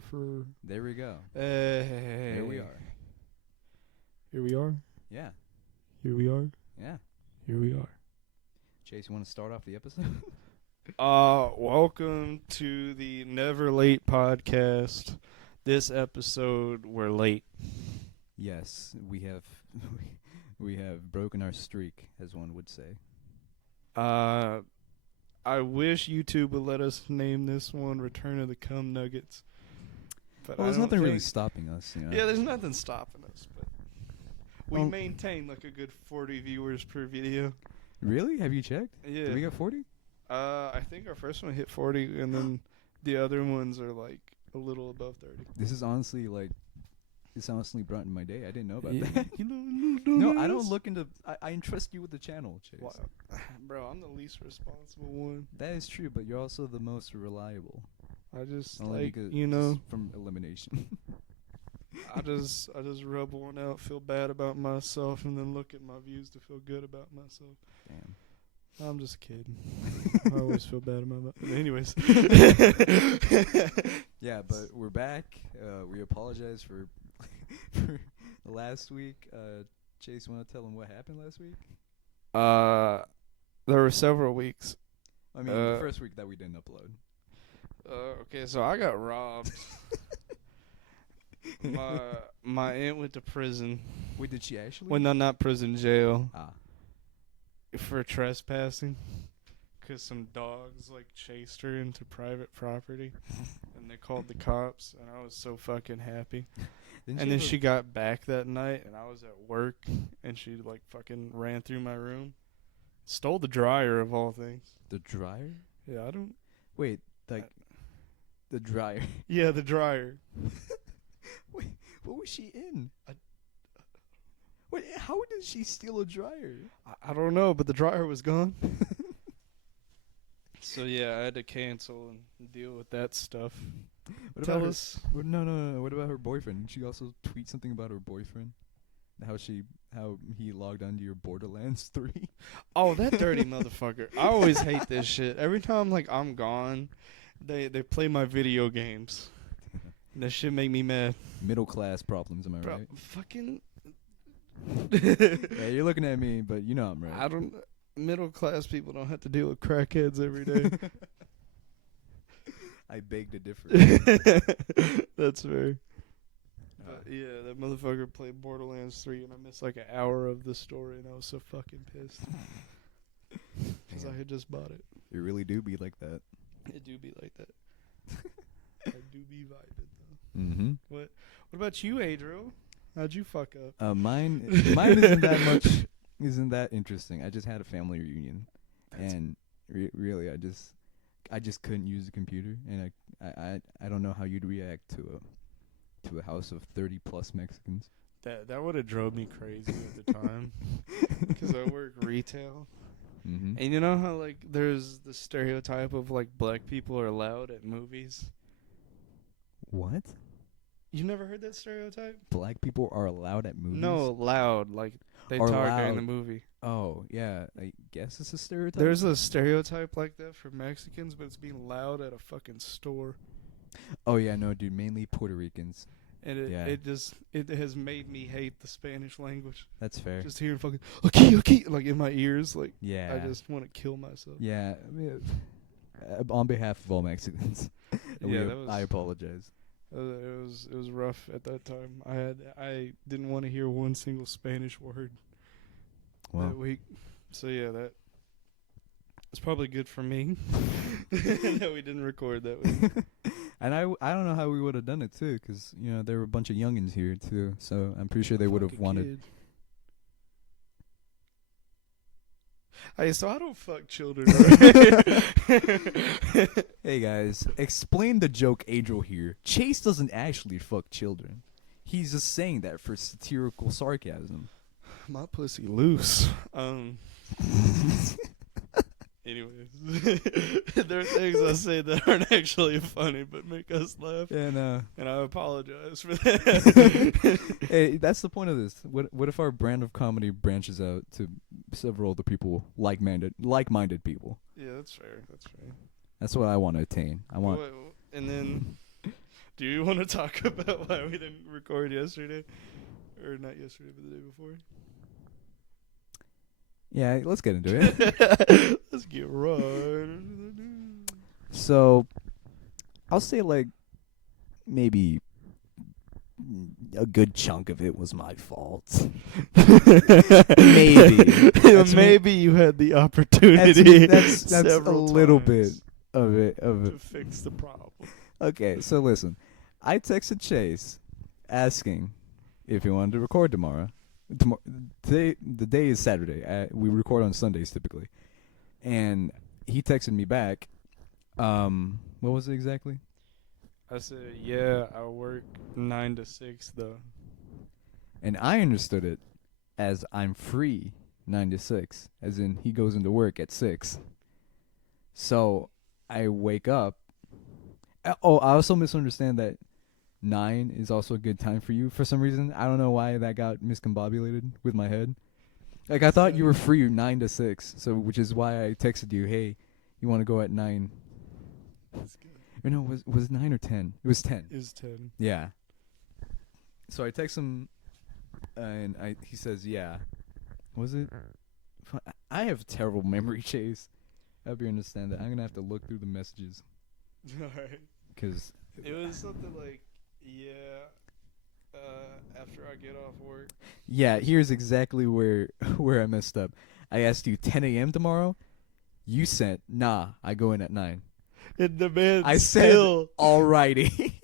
for. There we go. Hey. Here we are. Here we are. Yeah. Here we are. Yeah. Here we are. Chase, you want to start off the episode? Welcome to the Never Late podcast. This episode, we're late. Yes, we have we have broken our streak, as one would say. I wish YouTube would let us name this one Return of the Cum Nuggets. But Well, there's nothing really stopping us, you know. Yeah, there's nothing stopping us, but we Um, maintain like a good 40 viewers per video. Really? Have you checked? Yeah. Did we get 40? I think our first one hit 40, and then the other ones are like a little above 30. This is honestly like, it's honestly brightened my day. I didn't know about Yeah. that. You know, No, I don't look into. I entrust you with the channel, Chase. Wow. Bro, I'm the least responsible one. That is true, but you're also the most reliable. I just Only like, because you know, just from elimination. I just rub one out, feel bad about myself, and then look at my views to feel good about myself. Damn. I'm just kidding. I always feel bad about myself. Anyways. Yeah, but we're back. We apologize for for last week. Chase, want to tell them what happened last week? There were several weeks. I mean, the first week that we didn't upload. Okay, so I got robbed. My aunt went to prison. Wait, did she actually? Well, no, not prison, jail. Ah. For trespassing. Because some dogs, like, chased her into private property. And they called the cops, and I was so fucking happy. And then she got back that night, and I was at work, and she, like, fucking ran through my room. Stole the dryer, of all things. The dryer? Yeah, I don't... Wait, like, the dryer. Yeah, the dryer. Wait, what was she in? Wait, how did she steal a dryer? I don't know, but the dryer was gone. So, yeah, I had to cancel and deal with that stuff. What Tell about her, us. no. What about her boyfriend? Did she also tweet something about her boyfriend? How he logged onto your Borderlands 3? Oh, that dirty motherfucker. I always hate this shit. Every time, like, I'm gone, they play my video games. That shit make me mad. Middle class problems, am I Bro, right? fucking... Yeah, you're looking at me, but you know I'm right. Middle class people don't have to deal with crackheads every day. I beg to differ. That's fair. But yeah, that motherfucker played Borderlands 3, and I missed like an hour of the story, and I was so fucking pissed. Because I had just bought it. It really do be like that. It do be like that. I do be vibing, though. Mm-hmm. What about you, Adriel? How'd you fuck up? Mine isn't that interesting. I just had a family reunion, and really, I just couldn't use the computer, and I don't know how you'd react to a house of 30 plus Mexicans. That would have drove me crazy at the time, because I work retail, Mm-hmm. and you know how like there's the stereotype of like black people are loud at movies. What? You never heard that stereotype? Black people are allowed at movies? No, loud, like they Are talk during loud. the movie. Oh, yeah. I guess it's a stereotype. There's a stereotype like that for Mexicans, but it's being loud at a fucking store. Oh, yeah, no, dude. Mainly Puerto Ricans. And it has made me hate the Spanish language. That's fair. Just hearing fucking okay, like in my ears, like Yeah. I just want to kill myself. Yeah. I mean, on behalf of all Mexicans, Yeah, I apologize. It was rough at that time. I didn't want to hear one single Spanish word that week. So yeah, it's probably good for me that we didn't record that week. And I don't know how we would have done it too, because you know there were a bunch of youngins here too. So I'm pretty sure they would have wanted. Hey, so I don't fuck children, right? Hey guys, explain the joke, Adriel here. Chase doesn't actually fuck children. He's just saying that for satirical sarcasm. My pussy loose. Anyways, there are things I say that aren't actually funny but make us laugh. And I apologize for that. hey, that's the point of this. What if our brand of comedy branches out to several other people, like-minded people? Yeah, that's fair. That's fair. That's what I want to attain. I want. And then Do you want to talk about why we didn't record yesterday? Or not yesterday, but the day before? Yeah, let's get into it. Let's get right. So, I'll say like maybe a good chunk of it was my fault. Maybe. Maybe you had the opportunity. That's a little bit of it. To fix the problem. Okay, so listen. I texted Chase asking if he wanted to record tomorrow. Today, the day is Saturday. We record on Sundays typically. And he texted me back. What was it exactly? I said, yeah, I work 9 to 6 though. And I understood it as I'm free 9 to 6, as in he goes into work at 6. So I wake up. Oh, I also misunderstand that 9 is also a good time for you for some reason. I don't know why that got miscombobulated with my head. Like, I thought you were free 9 to 6, so which is why I texted you, hey, you want to go at 9? That's good. Or no, was it 9 or 10? It was 10. It was 10. Yeah. So I text him, and he says, yeah. Was it? I have terrible memory, Chase. I hope you understand that. I'm going to have to look through the messages. Alright. Because it was something like, yeah, after I get off work. Yeah, here's exactly where I messed up. I asked you 10 a.m. tomorrow. You said, nah, I go in at 9. And the man I still said, alrighty.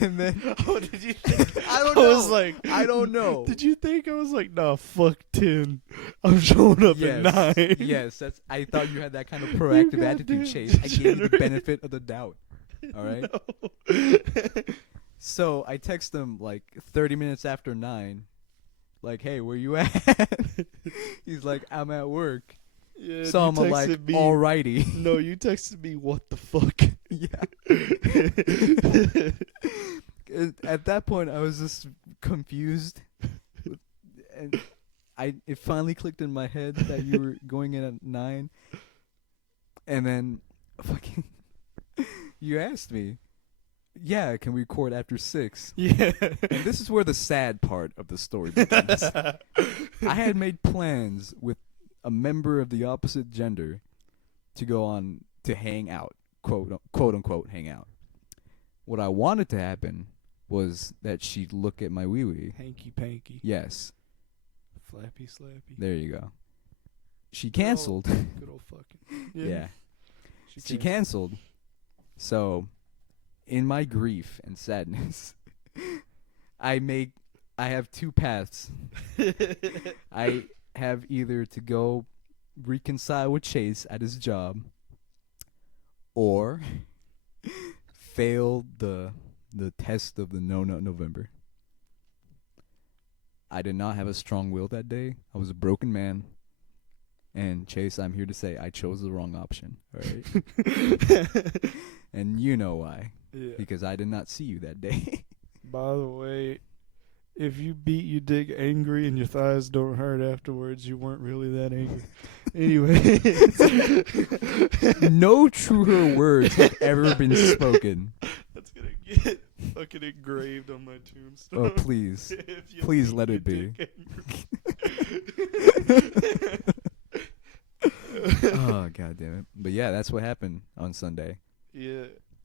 And then, oh, did you think? I don't know. I was like, I don't know. Did you think I was like, nah, fuck 10. I'm showing up at 9. Yes, I thought you had that kind of proactive attitude, Chase. I gave you the benefit of the doubt. All right? No. So I text him like 30 minutes after 9. Like, hey, where you at? He's like, I'm at work. Yeah, so I'm like, me, alrighty. No, you texted me, what the fuck? Yeah. At that point, I was just confused. And it finally clicked in my head that you were going in at 9. And then fucking you asked me, yeah, can we record after 6? Yeah. And this is where the sad part of the story begins. I had made plans with a member of the opposite gender to go on to hang out, quote unquote hang out. What I wanted to happen was that she'd look at my wee wee. Hanky panky. Yes. Flappy slappy. There you go. She canceled. Good old fucking. Yeah. She canceled. So, in my grief and sadness, I have two paths. I have either to go reconcile with Chase at his job or fail the test of the No Nut November. I did not have a strong will that day. I was a broken man. And Chase, I'm here to say I chose the wrong option. All right? And you know why. Yeah. Because I did not see you that day. By the way, if you beat you dig angry and your thighs don't hurt afterwards, you weren't really that angry. Anyway. No truer words have ever been spoken. That's going to get fucking engraved on my tombstone. Oh, please. Please let it be. Oh, God damn it. But yeah, that's what happened on Sunday. Yeah.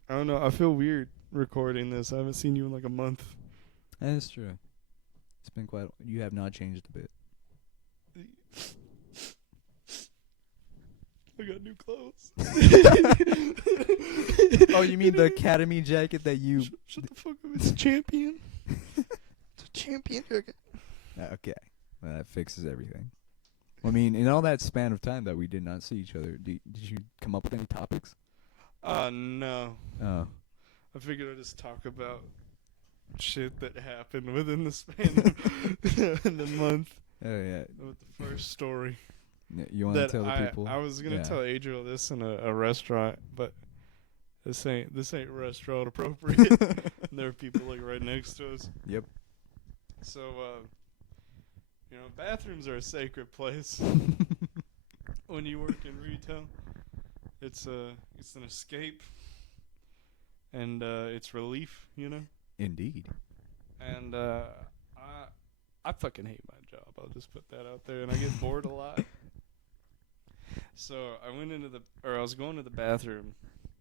I don't know. I feel weird recording this. I haven't seen you in like a month. That is true. It's been quite... You have not changed a bit. I got new clothes. Oh, you mean the Academy jacket that you... Shut the fuck up. It's a champion. It's a champion jacket. Okay. Well, that fixes everything. I mean, in all that span of time that we did not see each other, did you come up with any topics? No. Oh. I figured I'd just talk about shit that happened within the span of the month. Oh, yeah. With the first story. You want to tell the people? I was going to tell Adriel this in a restaurant, but this ain't restaurant appropriate. There are people like right next to us. Yep. So, bathrooms are a sacred place. When you work in retail, it's an escape. and it's relief, you know. Indeed. And I fucking hate my job. I'll just put that out there, and I get bored a lot. So I was going to the bathroom,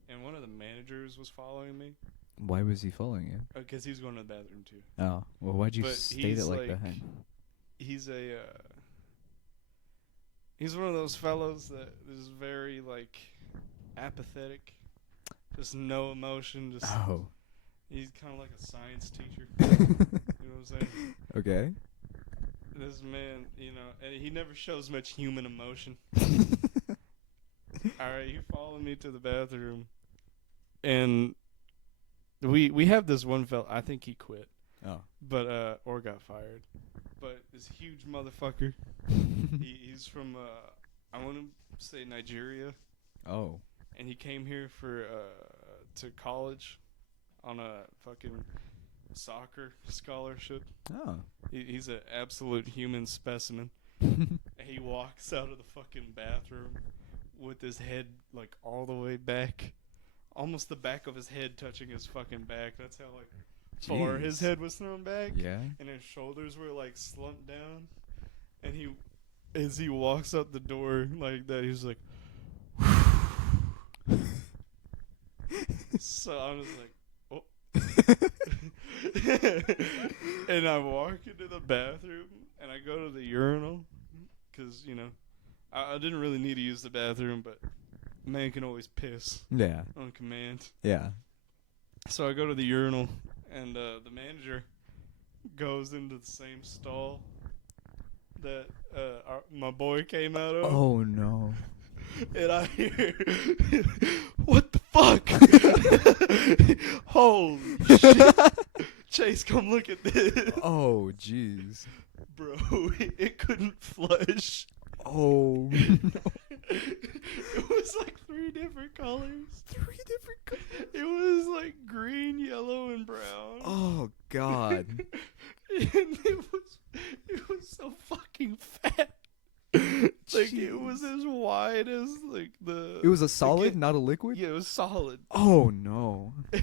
and one of the managers was following me. Why was he following you? Because he was going to the bathroom too. Oh, well, why'd you But state it like that? He's he's one of those fellows that is very like apathetic, just no emotion. Just he's kind of like a science teacher. You know what I'm saying? Okay. This man, you know, and he never shows much human emotion. All right, he followed me to the bathroom, and we have this one fella. I think he quit. Oh. But or got fired. But this huge motherfucker. He's from I want to say Nigeria. Oh. And he came here for to college on a fucking soccer scholarship. Oh. He's an absolute human specimen. He walks out of the fucking bathroom with his head like all the way back, almost the back of his head touching his fucking back. That's how like far his head was thrown back. Yeah. And his shoulders were like slumped down. And as he walks out the door like that, he's like, so I was like, oh. And I walk into the bathroom and I go to the urinal because, you know, I didn't really need to use the bathroom, but a man can always piss. Yeah. On command. Yeah. So I go to the urinal and the manager goes into the same stall that my boy came out of. Oh, no. And I hear, what the fuck? Holy shit. Chase, come look at this. Oh, jeez. Bro, it couldn't flush. Oh, no. It was like 3 different colors. 3 different colors? It was like green, yellow, and brown. Oh, God. And it was so fucking fat. Like, Jeez. it was as wide as, like, the... It was a solid, not a liquid? Yeah, it was solid. Oh, no. And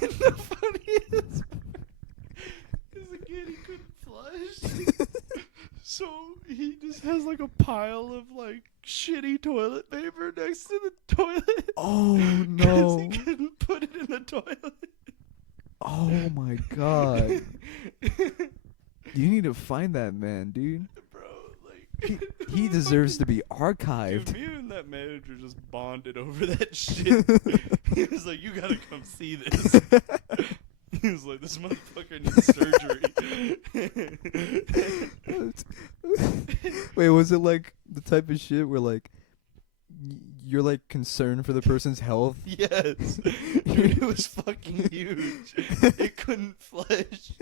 the funniest part is, again, he couldn't flush. So he just has, like, a pile of, like, shitty toilet paper next to the toilet. Oh, Because no. he couldn't put it in the toilet. Oh, my God. You need to find that man, dude. Bro, like... He deserves to be archived. Dude, me and that manager just bonded over that shit. He was like, you gotta come see this. He was like, this motherfucker needs surgery. Wait, was it like the type of shit where like you're like concerned for the person's health? Yes. Dude, it was fucking huge. It couldn't flush.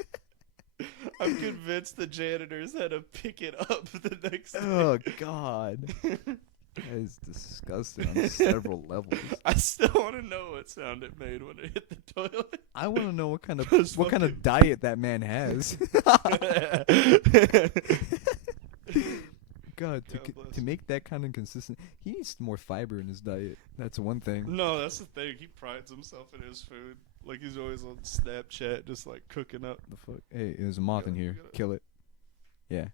I'm convinced the janitors had to pick it up the next day. Oh, God. That is disgusting on several levels. I still want to know what sound it made when it hit the toilet. I want to know what kind Just of diet that man has. God, to make that kind of consistent, he needs more fiber in his diet. That's one thing. No, that's the thing. He prides himself in his food. Like, he's always on Snapchat just, like, cooking up. The fuck? Hey, there's a moth in here. Kill it. Yeah.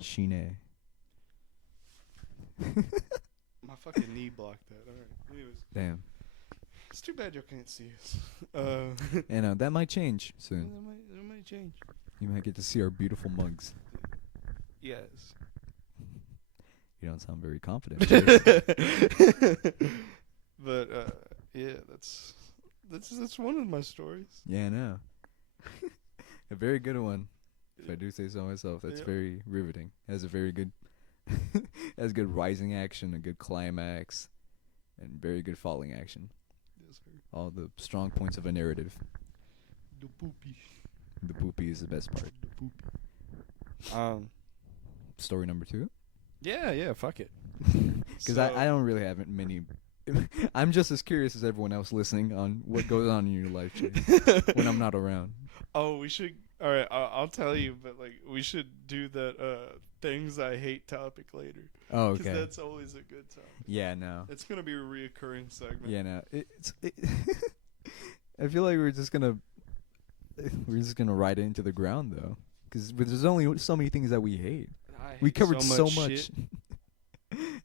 Shine. My fucking knee blocked that. All right. Anyways. Damn. It's too bad you can't see us. And that might change soon. That might change. You might get to see our beautiful mugs. Yes. You don't sound very confident. But yeah, that's one of my stories. Yeah, I know. A very good one, if I do say so myself. That's very riveting. Has a very good, has good rising action, a good climax, and very good falling action. Yes, sir. All the strong points of a narrative. The poopy. The poopy is the best part. The poopy. Story number 2. Yeah, fuck it. Because I don't really have many. I'm just as curious as everyone else listening on what goes on in your life, Chase, when I'm not around. Oh, we should All right, I'll tell you, but like we should do that things I hate topic later. Oh, Because okay. that's always a good topic. Yeah, no. It's gonna be a reoccurring segment. Yeah, no. I feel like we're just gonna ride it into the ground though, because there's only so many things that we hate. We covered so much.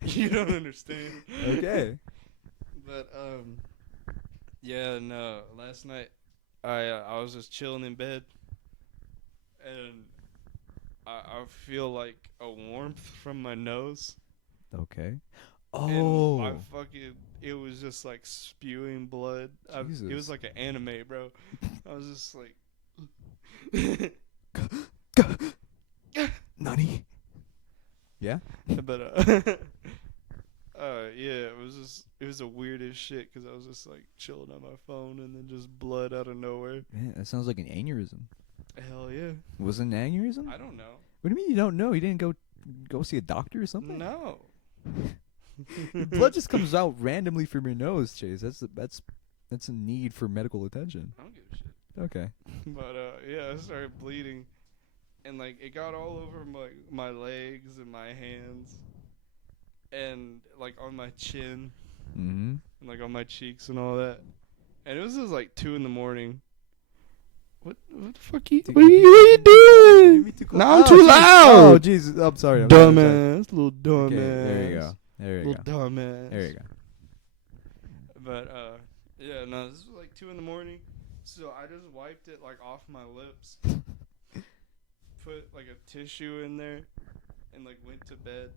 You don't understand. Okay. But yeah, no. Last night, I was just chilling in bed, and I feel like a warmth from my nose. Okay. And my Oh. it was just like spewing blood. It was like an anime, bro. I was just like, Nani? Yeah. but yeah, it was the weirdest shit because I was just like chilling on my phone and then just blood out of nowhere. Yeah, that sounds like an aneurysm. Hell yeah. Was it an aneurysm? I don't know. What do you mean you don't know? You didn't go see a doctor or something? No. Blood just comes out randomly from your nose, Chase. That's a need for medical attention. I don't give a shit. Okay. But yeah, I started bleeding, and like it got all over my legs and my hands, and like on my chin, Mm-hmm. and like on my cheeks and all that. And it was just like 2 a.m. What the fuck what are you doing? Now I'm too loud. Oh, Jesus. I'm sorry. Dumbass, little dumbass. Okay, there you go. There you Little go. dumbass. There you go. But yeah, no, this was like 2 a.m. So I just wiped it like off my lips, put like a tissue in there, and like went to bed.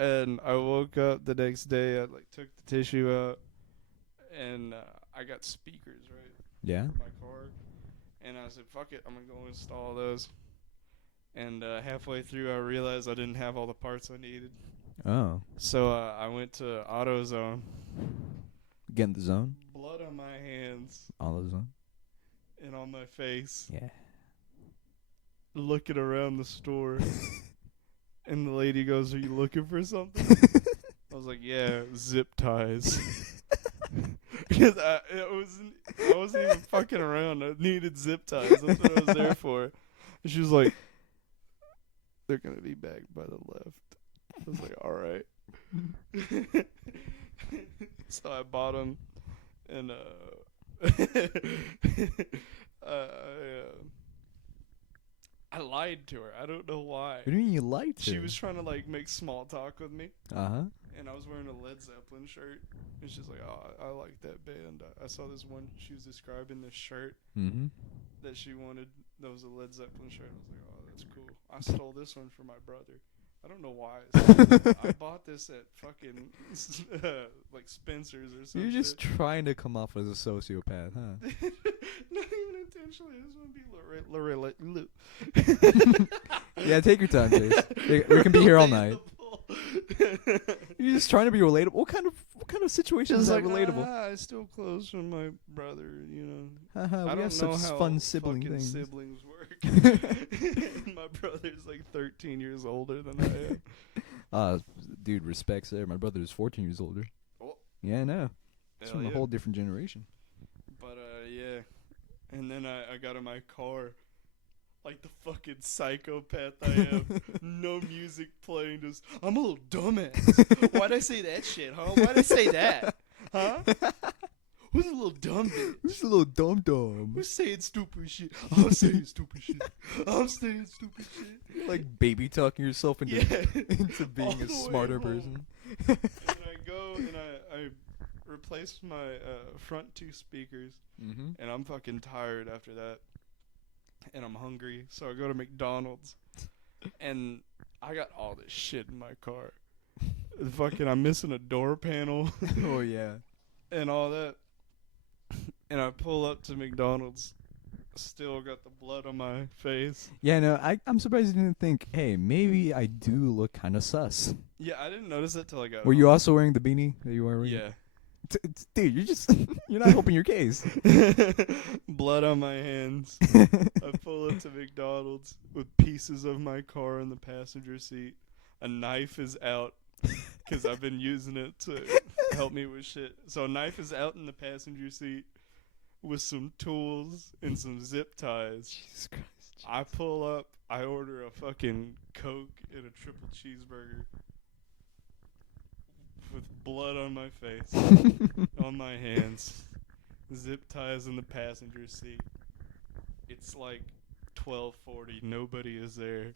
And I woke up the next day. I like took the tissue out, and I got speakers right Yeah. in my car, and I said, "Fuck it, I'm gonna go install those." And halfway through, I realized I didn't have all the parts I needed. Oh. So I went to AutoZone. Get in the zone. Blood on my hands All the zone. and on my face. Yeah. Looking around the store. And the lady goes, "Are you looking for something?" I was like, "Yeah, zip ties." Because I wasn't even fucking around. I needed zip ties. That's what I was there for. And she was like, "They're going to be back by the left." I was like, "All right." So I bought them, and I lied to her. I don't know why. What do you mean you liked her? She was trying to like make small talk with me, Uh-huh. and I was wearing a Led Zeppelin shirt, and she's like, "Oh, I like that band." I saw this one. She was describing this shirt Mm-hmm. that she wanted. That was a Led Zeppelin shirt. I was like, "Oh, that's cool." I stole this one from my brother. I don't know why. I bought this at fucking like Spencer's or something. You're just trying to come off as a sociopath, huh? Not even intentionally. This one be Yeah, take your time, Chase. We can be here all night. You're just trying to be relatable. What kind of situation is that relatable? I steal clothes from my brother. You know, Haha, I we have don't know such how fun sibling fucking things. siblings work. My brother's like 13 years older than I am. Dude, respects there. My brother is 14 years older. Oh. Yeah, I know. It's Hell from yeah. a whole different generation. But yeah, and then I got in my car, like the fucking psychopath I am. No music playing, just I'm a little dumbass. Why'd I say that shit, huh? Why'd I say that, huh? Who's a little dumb bitch? Who's a little dum-dum? Who's saying stupid shit? I'm saying stupid shit. I'm saying stupid shit. Like baby talking yourself into into All being a the way smarter home. person. And I go and I replaced my front 2 speakers, Mm-hmm. and I'm fucking tired after that, and I'm hungry, so I go to McDonald's, and I got all this shit in my car. I'm missing a door panel Oh yeah. and all that, and I pull up to McDonald's, still got the blood on my face. Yeah, no, I'm surprised you didn't think, hey, maybe I do look kind of sus. Yeah, I didn't notice it till I got Were you home. also wearing the beanie that you were wearing? Yeah. Dude, you're not helping your case. Blood on my hands. I pull up to McDonald's with pieces of my car in the passenger seat. A knife is out because I've been using it to help me with shit. So a knife is out in the passenger seat. with some tools and some zip ties. Jesus Christ. I pull up. I order a fucking Coke and a triple cheeseburger with blood on my face, on my hands, zip ties in the passenger seat. It's like 12:40. Nobody is there.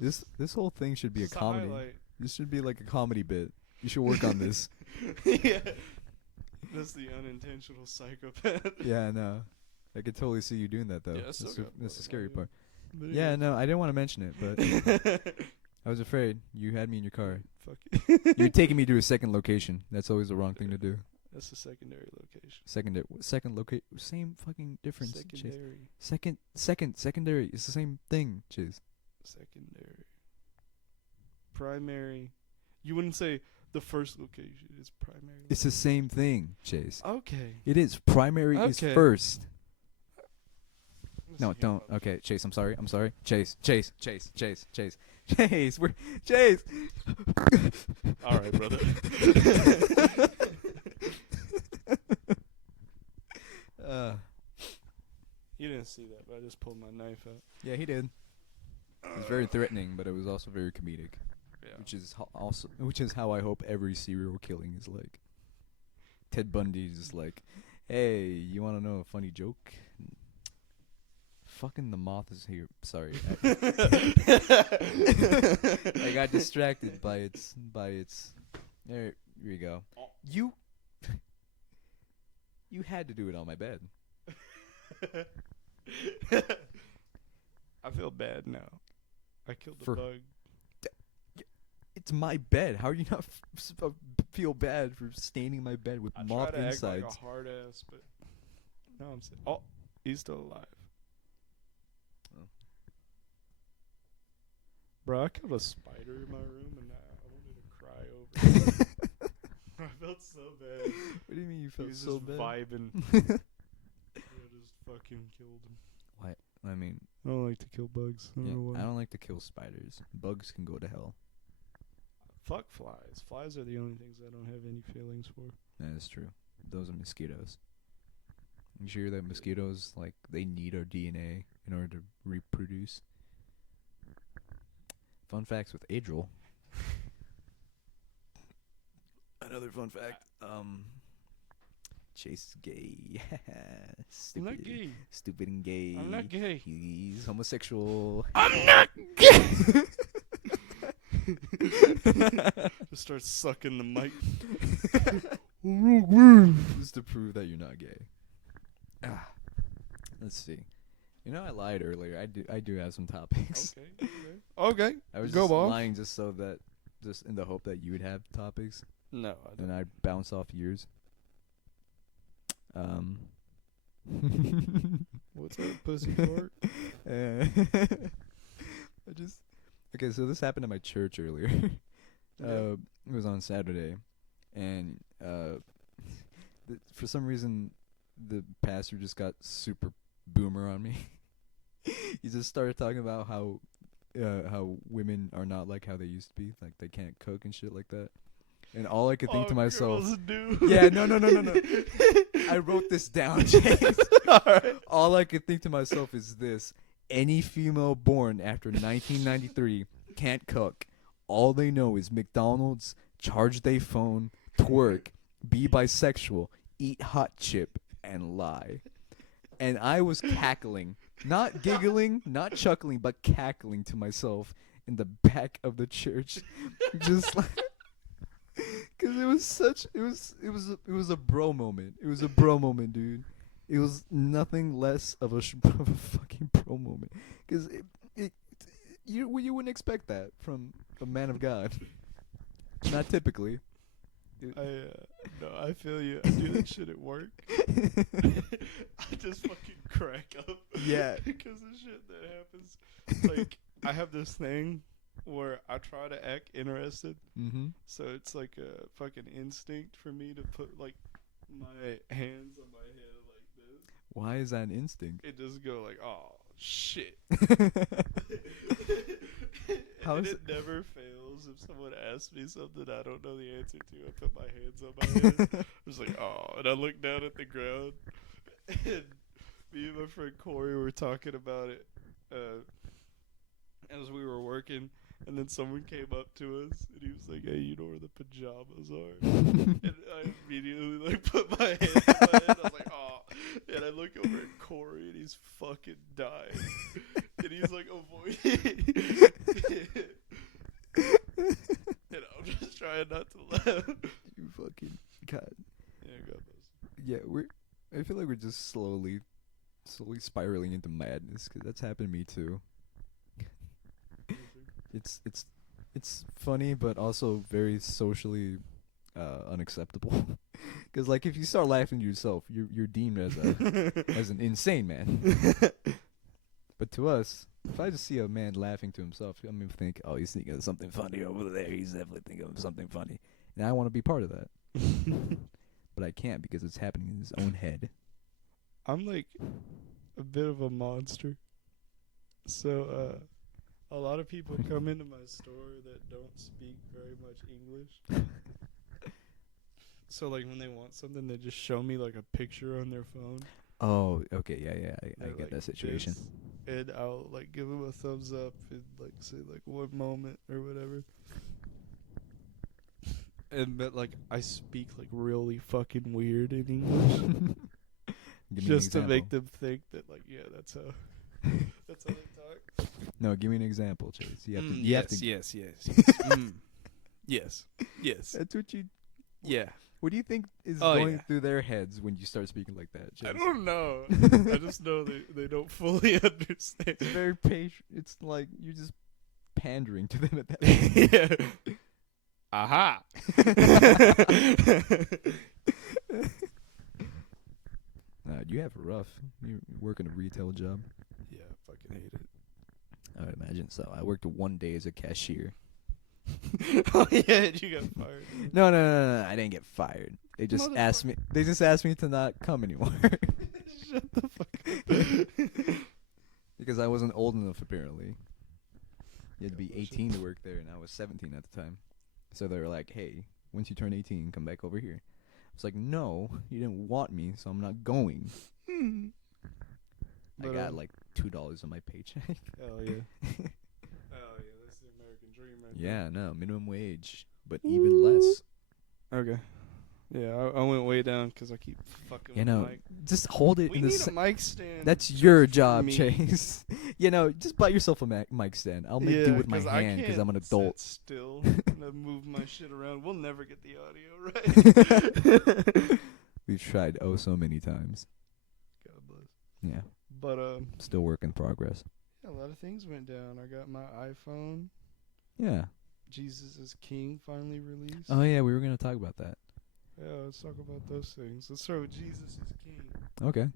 This whole thing should be a comedy. Highlight. This should be like a comedy bit. You should work on this. Yeah. That's the unintentional psychopath. Yeah, no. I could totally see you doing that though. Yeah, that's the scary part. But Yeah, no, I didn't want to mention it, but I was afraid. You had me in your car. Fuck it. You're taking me to a second location. That's always the wrong thing to do. That's the secondary location. Second location. Same fucking difference. Secondary. Chase. Secondary. It's the same thing, Chase. Secondary. Primary. You wouldn't say the first location is primary. It's the same thing, Chase. Okay. It is. Primary is Okay. first. No, Listen here, don't. motherfucker. Okay, Chase, I'm sorry. Chase. We're Chase. All right, brother. You didn't see that, but I just pulled my knife out. Yeah, he did. It was very threatening, but it was also very comedic, Yeah. which is how I hope every serial killing is like. Ted Bundy's just like, hey, you want to know a funny joke? Fucking the moth is here. Sorry, I got distracted by its. There you go. You had to do it on my bed. I feel bad now. I killed the For- bug. It's my bed. How are you not feel bad for staining my bed with I moth try to insides? act like a hard ass, but no, I'm saying, oh, he's still alive. Oh. Bro, I killed a spider in my room, and I wanted to cry over it. I felt so bad. What do you mean you He felt was so just bad? vibing. I just fucking killed him. Why? I mean, I don't like to kill bugs. I don't know why. I don't like to kill spiders. Bugs can go to hell. Fuck flies. Flies are the only things I don't have any feelings for. That is true. Those are mosquitoes. You sure that mosquitoes, like, they need our DNA in order to reproduce? Fun facts with Adriel. Another fun fact. Chase is gay. I'm not gay. Stupid and gay. I'm not gay. He's homosexual. I'm not gay. Just start sucking the mic. Just to prove that you're not gay. Let's see. You know, I lied earlier. I do have some topics. Okay. I was Go just off. lying just in the hope that you would have topics, No, I don't. and I'd bounce off yours. What's up, pussy fart? Okay, so this happened at my church earlier. It was on Saturday, and for some reason, the pastor just got super boomer on me. He just started talking about how women are not like how they used to be, like they can't cook and shit like that. And all I could think to myself, girls do. yeah, no. I wrote this down, James. Alright. All I could think to myself is this: any female born after 1993 can't cook. All they know is McDonald's, charge they phone, twerk, be bisexual, eat hot chip, and lie. And I was cackling, not giggling, not chuckling, but cackling to myself in the back of the church, just like. Cause it was a bro moment. It was a bro moment, dude. It was nothing less of a fucking bro moment. Cause you wouldn't expect that from a man of God. Not typically. No, I feel you. I do that shit at work. I just fucking crack up. Yeah. Because of shit that happens. Like, I have this thing where I try to act interested. Mm-hmm. So it's like a fucking instinct for me to put, like, my hands on my head like this. Why is that an instinct? It just go like, oh, shit. And it never fails. If someone asks me something I don't know the answer to, I put my hands on my head. I'm just like, oh, and I look down at the ground, and me and my friend Corey were talking about it as we were working, and then someone came up to us, and he was like, hey, you know where the pajamas are? And I immediately, like, put my hands on my head. I was like, oh. And I look over at Corey, and he's fucking dying. And he's, like, avoiding. And I'm just trying not to laugh. You fucking God. Yeah, God bless. Yeah, I feel like we're just slowly spiraling into madness, because that's happened to me too. It's funny, but also very socially unacceptable. Because like if you start laughing to yourself, you're deemed as an insane man. But to us, if I just see a man laughing to himself, I'm gonna think, oh, he's thinking of something funny over there. He's definitely thinking of something funny, and I want to be part of that. But I can't, because it's happening in his own head. I'm like a bit of a monster. So a lot of people come into my store that don't speak very much English. So like when they want something, they just show me like a picture on their phone. Oh, okay, yeah, I get like that situation. And I'll like give them a thumbs up and like say like one moment or whatever. And but like I speak like really fucking weird in English. Just to make them think that like, yeah, that's how they talk. No, give me an example, Chase. You have to. Yes. Yes. That's what you. Yeah. What do you think is going through their heads when you start speaking like that, Chase? I don't know. I just know they don't fully understand. It's very It's like you're just pandering to them at that point. Yeah. Aha. You have it rough. You work in a retail job. Yeah, I fucking hate it. I would imagine so. I worked 1 day as a cashier. Oh yeah, you got fired. No, I didn't get fired. They just asked me. They just asked me to not come anymore. Shut the fuck up. Because I wasn't old enough, apparently. You had to be 18 to work there, and I was 17 at the time. So they were like, "Hey, once you turn 18, come back over here." I was like, "No, you didn't want me, so I'm not going." I got like $2 on my paycheck. Hell yeah. Hell yeah, that's the American dream right there. Yeah, no, minimum wage, but even less. Okay. Yeah, I went way down because I keep fucking with the mic. Just hold it We in the need a mic stand. That's your job, Chase. Just buy yourself a mic stand. I'll make do with my hand because I'm an adult. Sit still and move my shit around. We'll never get the audio right. We've tried so many times. God bless. Yeah. But still work in progress. Yeah, a lot of things went down. I got my iPhone. Yeah. Jesus is King finally released. Oh yeah, we were gonna talk about that. Yeah, let's talk about those things. Let's start with Jesus is King. Okay.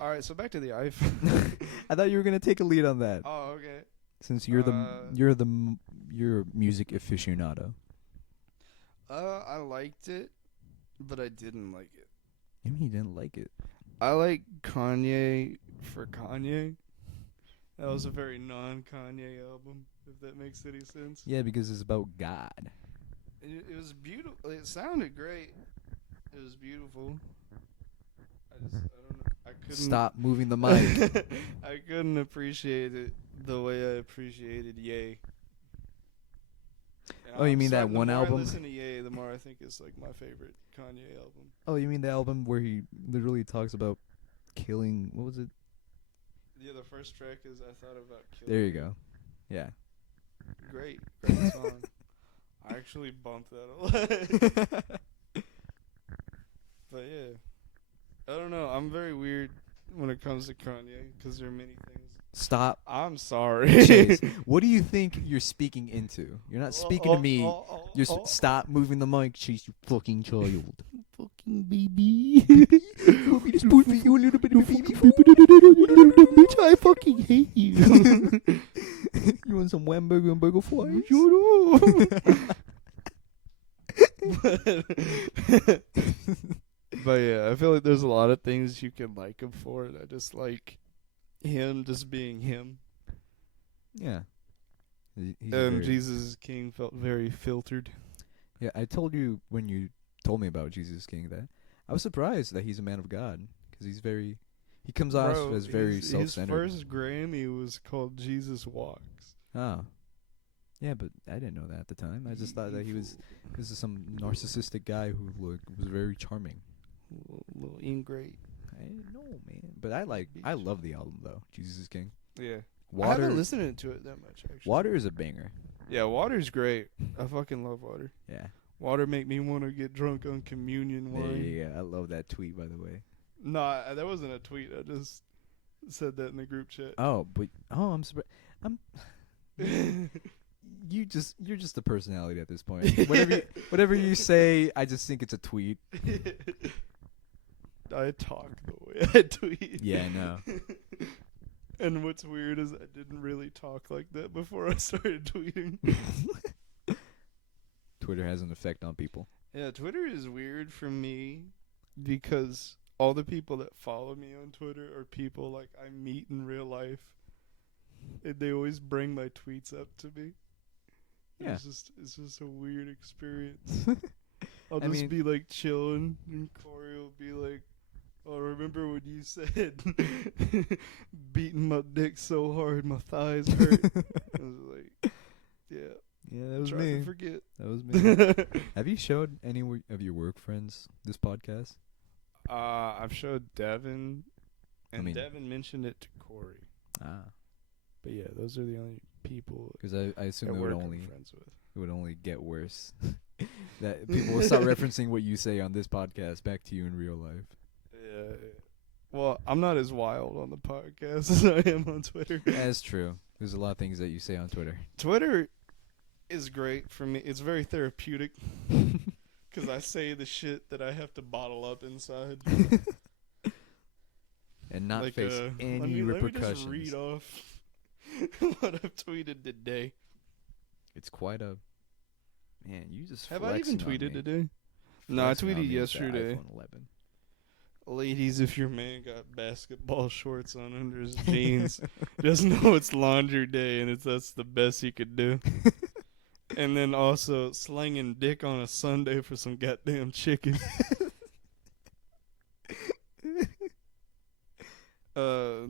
All right, so back to the iPhone. I thought you were gonna take a lead on that. Oh, okay. Since you're you're a music aficionado. I liked it, but I didn't like it. You mean you didn't like it? I like Kanye for Kanye. That was a very non-Kanye album, if that makes any sense. Yeah, because it's about God. It was beautiful. It sounded great. It was beautiful. I don't know. I couldn't Stop moving the mic. I couldn't appreciate it the way I appreciated Ye. Oh, you mean that one album? The more I listen to Ye, the more I think it's like my favorite Kanye album. Oh, you mean the album where he literally talks about killing? What was it? Yeah, the first track is I Thought About Killing. There you go. Yeah. Great song. I actually bumped that a lot. But yeah, I don't know. I'm very weird when it comes to Kanye because there are many things. Stop. I'm sorry. Chase, what do you think you're speaking into? You're not speaking to me. Stop moving the mic, Chase, you fucking child. Fucking baby. Just put me you a little bit of baby food. Bitch, I fucking hate you. You want some Whamburger and burger fries? But yeah, I feel like there's a lot of things you can like him for, and I just like him just being him. Yeah. He's very, Jesus is King felt very filtered. yeah, I told you when you told me about Jesus King that I was surprised that he's a man of God because he comes off as very self-centered. His first Grammy was called Jesus Walks. Oh. Yeah, but I didn't know that at the time. I just thought that this is some narcissistic guy who was very charming. Little ingrate. I didn't know, man. But I love the album though, Jesus is King. Yeah. Water, I haven't listened to it that much actually. Water is a banger. Yeah, Water's great. I fucking love Water. Yeah. Water make me want to get drunk on communion wine. Yeah, I love that tweet, by the way. No, that wasn't a tweet. I just said that in the group chat. I'm surprised. You're just a personality at this point. Whatever you say, I just think it's a tweet. I talk the way I tweet. Yeah, I know. And what's weird is I didn't really talk like that before I started tweeting. Twitter has an effect on people. Yeah, Twitter is weird for me because all the people that follow me on Twitter are people like I meet in real life. And they always bring my tweets up to me. Yeah. It's just a weird experience. I'll just be like chilling and Corey will be like, "Oh, remember when you said beating my dick so hard my thighs hurt?" I was like, yeah. Yeah, that was Try me. to forget. That was me. Have you showed any of your work friends this podcast? I've showed Devin, and Devin mentioned it to Corey. Ah. But yeah, those are the only people. Because I assume it would only get worse. That people will start referencing what you say on this podcast back to you in real life. Yeah. Well, I'm not as wild on the podcast as I am on Twitter. That's true. There's a lot of things that you say on Twitter. Twitter is great for me. It's very therapeutic because I say the shit that I have to bottle up inside. And not face any repercussions. Let me just read off what I've tweeted today. It's quite a... Man, you just have I even tweeted today? No, I tweeted yesterday. iPhone 11. Ladies, if your man got basketball shorts on under his jeans, just know it's laundry day and that's the best you could do. And then also slanging dick on a Sunday for some goddamn chicken.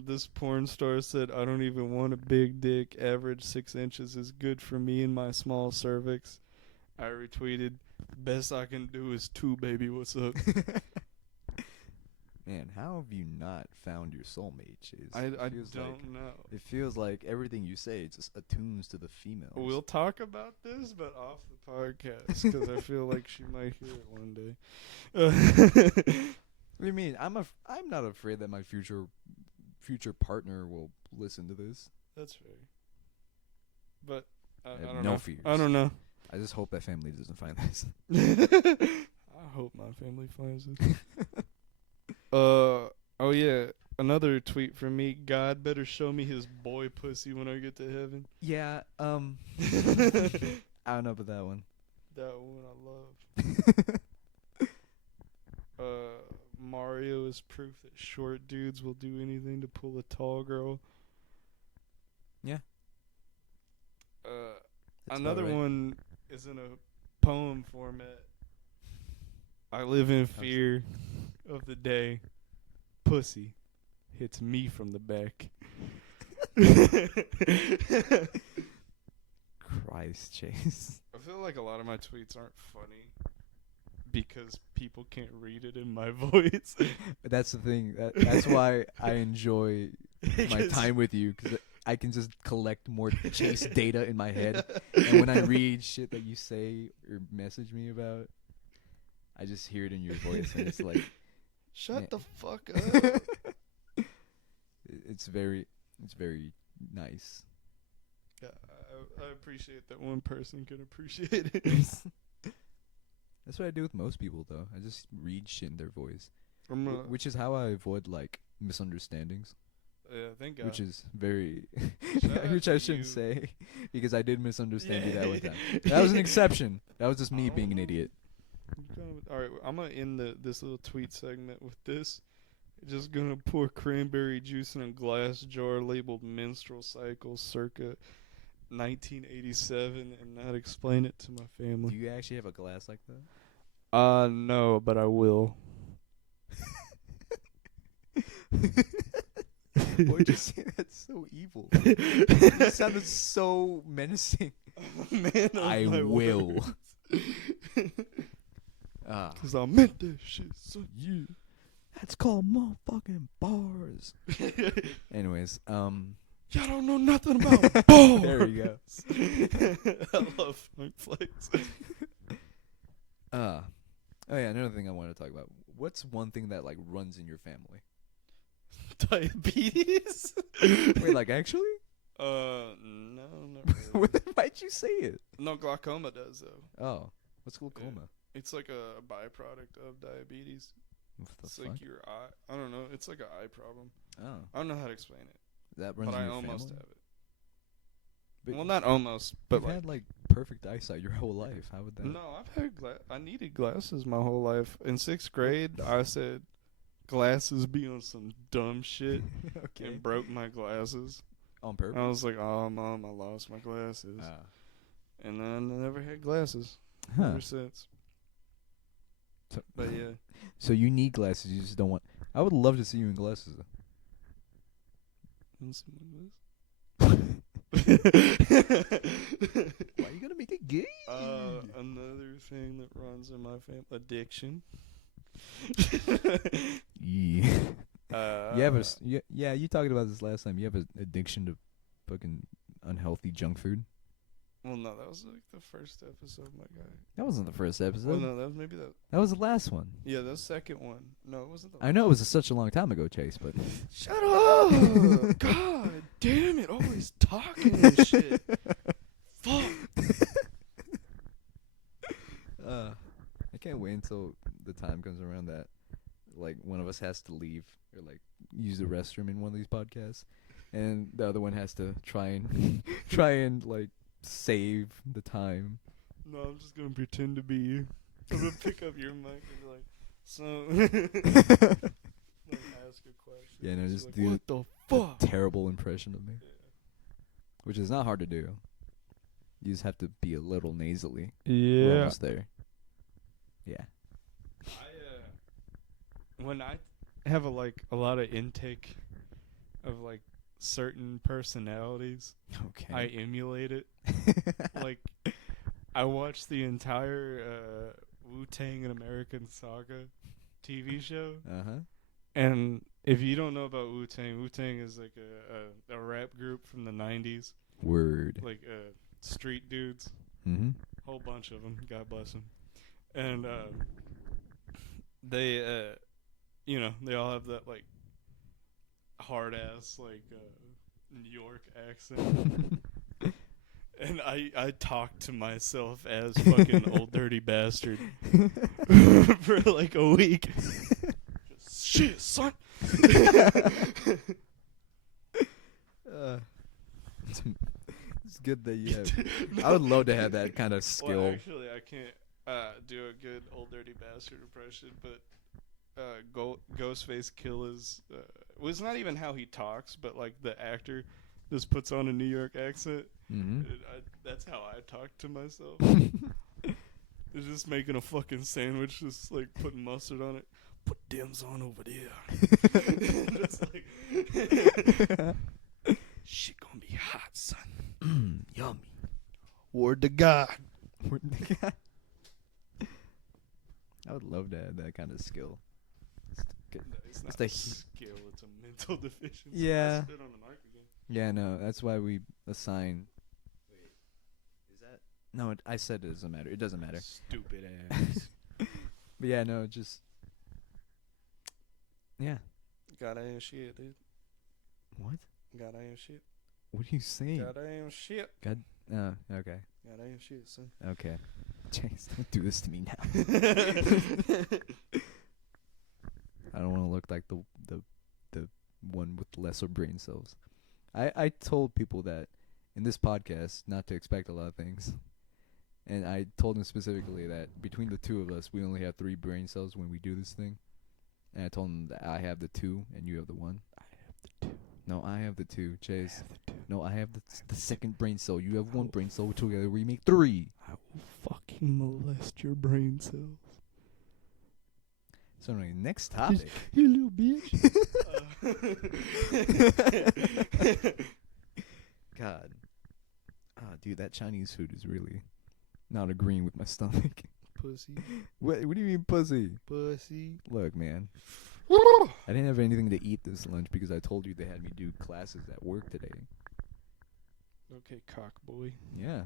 This porn star said, "I don't even want a big dick. Average 6 inches is good for me and my small cervix." I retweeted, "Best I can do is 2, baby. What's up?" Man, how have you not found your soulmate, Chase? I don't know. It feels like everything you say just attunes to the females. We'll talk about this, but off the podcast, because I feel like she might hear it one day. What do you mean? I'm not afraid that my future partner will listen to this. That's fair. But I have don't no know. fears. I don't know. I just hope that family doesn't find this. I hope my family finds it. Oh yeah, another tweet from me. God better show me his boy pussy when I get to heaven. Yeah, I don't know about that one. That one I love. Mario is proof that short dudes will do anything to pull a tall girl. Yeah. Another one is in a poem format. I live in fear of the day pussy hits me from the back. Christ, Chase. I feel like a lot of my tweets aren't funny because people can't read it in my voice. That's the thing. That's why I enjoy my time with you, because I can just collect more Chase data in my head. And when I read shit that you say or message me about, I just hear it in your voice, and it's like, shut the fuck up. It's very nice. Yeah, I appreciate that one person can appreciate it. That's what I do with most people, though. I just read shit in their voice, which is how I avoid misunderstandings. Yeah, thank God. Which is very, which I shouldn't say, because I did misunderstand you that one time. That was an exception. That was just me being an idiot. All right, I'm gonna end this little tweet segment with this. Just gonna pour cranberry juice in a glass jar labeled menstrual cycle circa 1987 and not explain it to my Do family. you actually have a glass like that? No, but I will. Why'd you say that's so evil? You sounded so menacing. Man of I my will. words. Ah, Cause I meant that shit. So yeah. That's called motherfucking bars. Anyways, y'all don't know nothing about balls. there we go. I love funk flights. Oh yeah, another thing I want to talk about. What's one thing that like runs in your family? Diabetes? Wait, like actually? No, not really. Why'd you say it? No, glaucoma does though. Oh, what's glaucoma? It's like a byproduct of diabetes. What the It's fuck? like your eye. I don't know. It's like an eye problem. Oh, I don't know how to explain it, that runs but in I your almost family? have it. But Well, not almost, but you've like. had like perfect eyesight your whole life. How would that? No, I've had I needed glasses my whole life. In 6th grade, I said glasses be on some dumb shit Okay. and broke my glasses. On purpose. I was like, "Oh, Mom, I lost my glasses," and then I never had glasses Huh. ever since. So, But yeah, so you need glasses. You just don't want. I would love to see you in glasses. want some of Why are you gonna make it gay? another thing that runs in my family: addiction. Yeah. You have Uh, yeah. You talked about this last time. You have an addiction to fucking unhealthy junk food. Well, no, that was like the first episode, my guy. That wasn't the first episode. Well, no, that was maybe that. That was the last one. Yeah, the second one. No, it wasn't the. I know it was such a long time ago, Chase, but Shut up! God damn it! Always talking and shit. Fuck. I can't wait until the time comes around that like one of us has to leave or like use the restroom in one of these podcasts, and the other one has to try and like save the time. No, I'm just gonna pretend to be you. I'm gonna pick up your mic and be like, so. Like ask a question. Yeah, no, She's just like, do what the fuck? Terrible impression of me, which is not hard to do. You just have to be a little nasally. We're Yeah. almost there. Yeah. When I have a lot of intake of like certain personalities, Okay. I emulate it. Like, I watched the entire Wu-Tang and American Saga TV show. Uh-huh. And if you don't know about Wu-Tang, Wu-Tang is like a rap group from the 90s. Word. Like street dudes. Mm-hmm. Whole bunch of them. God bless them. And they, they all have that like hard-ass like New York accent. And I talk to myself as fucking old dirty bastard for like a week. Just, shit, son. It's good that you have. I would love to have that kind of skill. Well, actually, I can't do a good old dirty bastard impression, but Ghostface Killer's was not even how he talks, but like the actor just puts on a New York accent. Mm-hmm. That's how I talk to myself. They're just making a fucking sandwich, just like putting mustard on it. Put Dems on over there. Just like shit gonna be hot, son. Yummy. Word to God. I would love to have that kind of skill. It's not It's the a skill, it's a mental deficiency. Yeah. I spit on the mic again. Yeah, no, that's why we assign. Wait, is that? No, I said it doesn't matter. It doesn't matter. Stupid ass. But yeah, no, just. Yeah. God, I ain't shit, dude. What? God, I ain't shit. What are you saying? God, I ain't shit. Okay. God, I ain't shit, son. Okay. Chase, don't do this to me now. I don't want to look like the one with lesser brain cells. I told people that in this podcast not to expect a lot of things. And I told them specifically that between the two of us, we only have 3 brain cells when we do this thing. And I told them that I have the 2 and you have the 1. I have the 2. No, I have the 2, Chase. I have the 2. No, I have the second brain cell. You have 1 brain cell. Together we make 3. I will fucking molest your brain cells. So anyway, next topic. You little bitch. God. Dude, that Chinese food is really not agreeing with my stomach. Pussy. What do you mean pussy? Pussy. Look, man. I didn't have anything to eat this lunch because I told you they had me do classes at work today. Okay, cock boy. Yeah.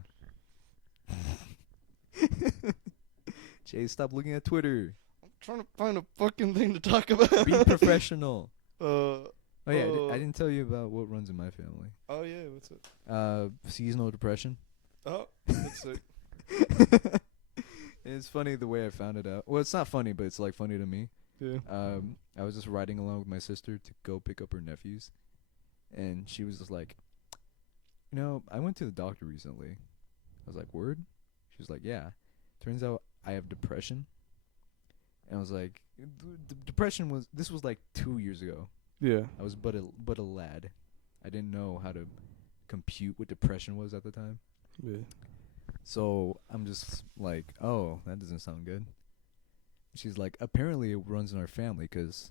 Jay, stop looking at Twitter. I'm trying to find a fucking thing to talk about. Be professional. Oh yeah, I didn't tell you about what runs in my family. Oh yeah, what's it? Seasonal depression. Oh, that's sick. It's funny the way I found it out. Well, it's not funny, but it's like funny to me. Yeah. I was just riding along with my sister to go pick up her nephews, and she was just like, I went to the doctor recently. I was like, word? She was like, yeah. Turns out I have depression. And I was like, depression this was like 2 years ago. Yeah. I was but a lad. I didn't know how to compute what depression was at the time. Yeah. So I'm just like, oh, that doesn't sound good. She's like, apparently it runs in our family because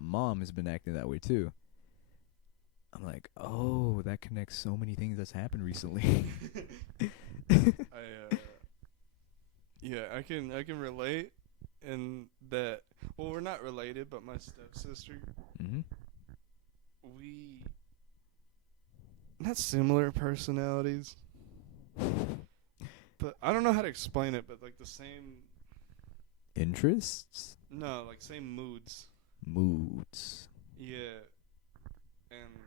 mom has been acting that way too. I'm like, oh, that connects so many things that's happened recently. I can relate in that. Well, we're not related, but my stepsister. Mm-hmm. We not similar personalities, but I don't know how to explain it. But like the same interests. No, like same moods. Moods. Yeah, and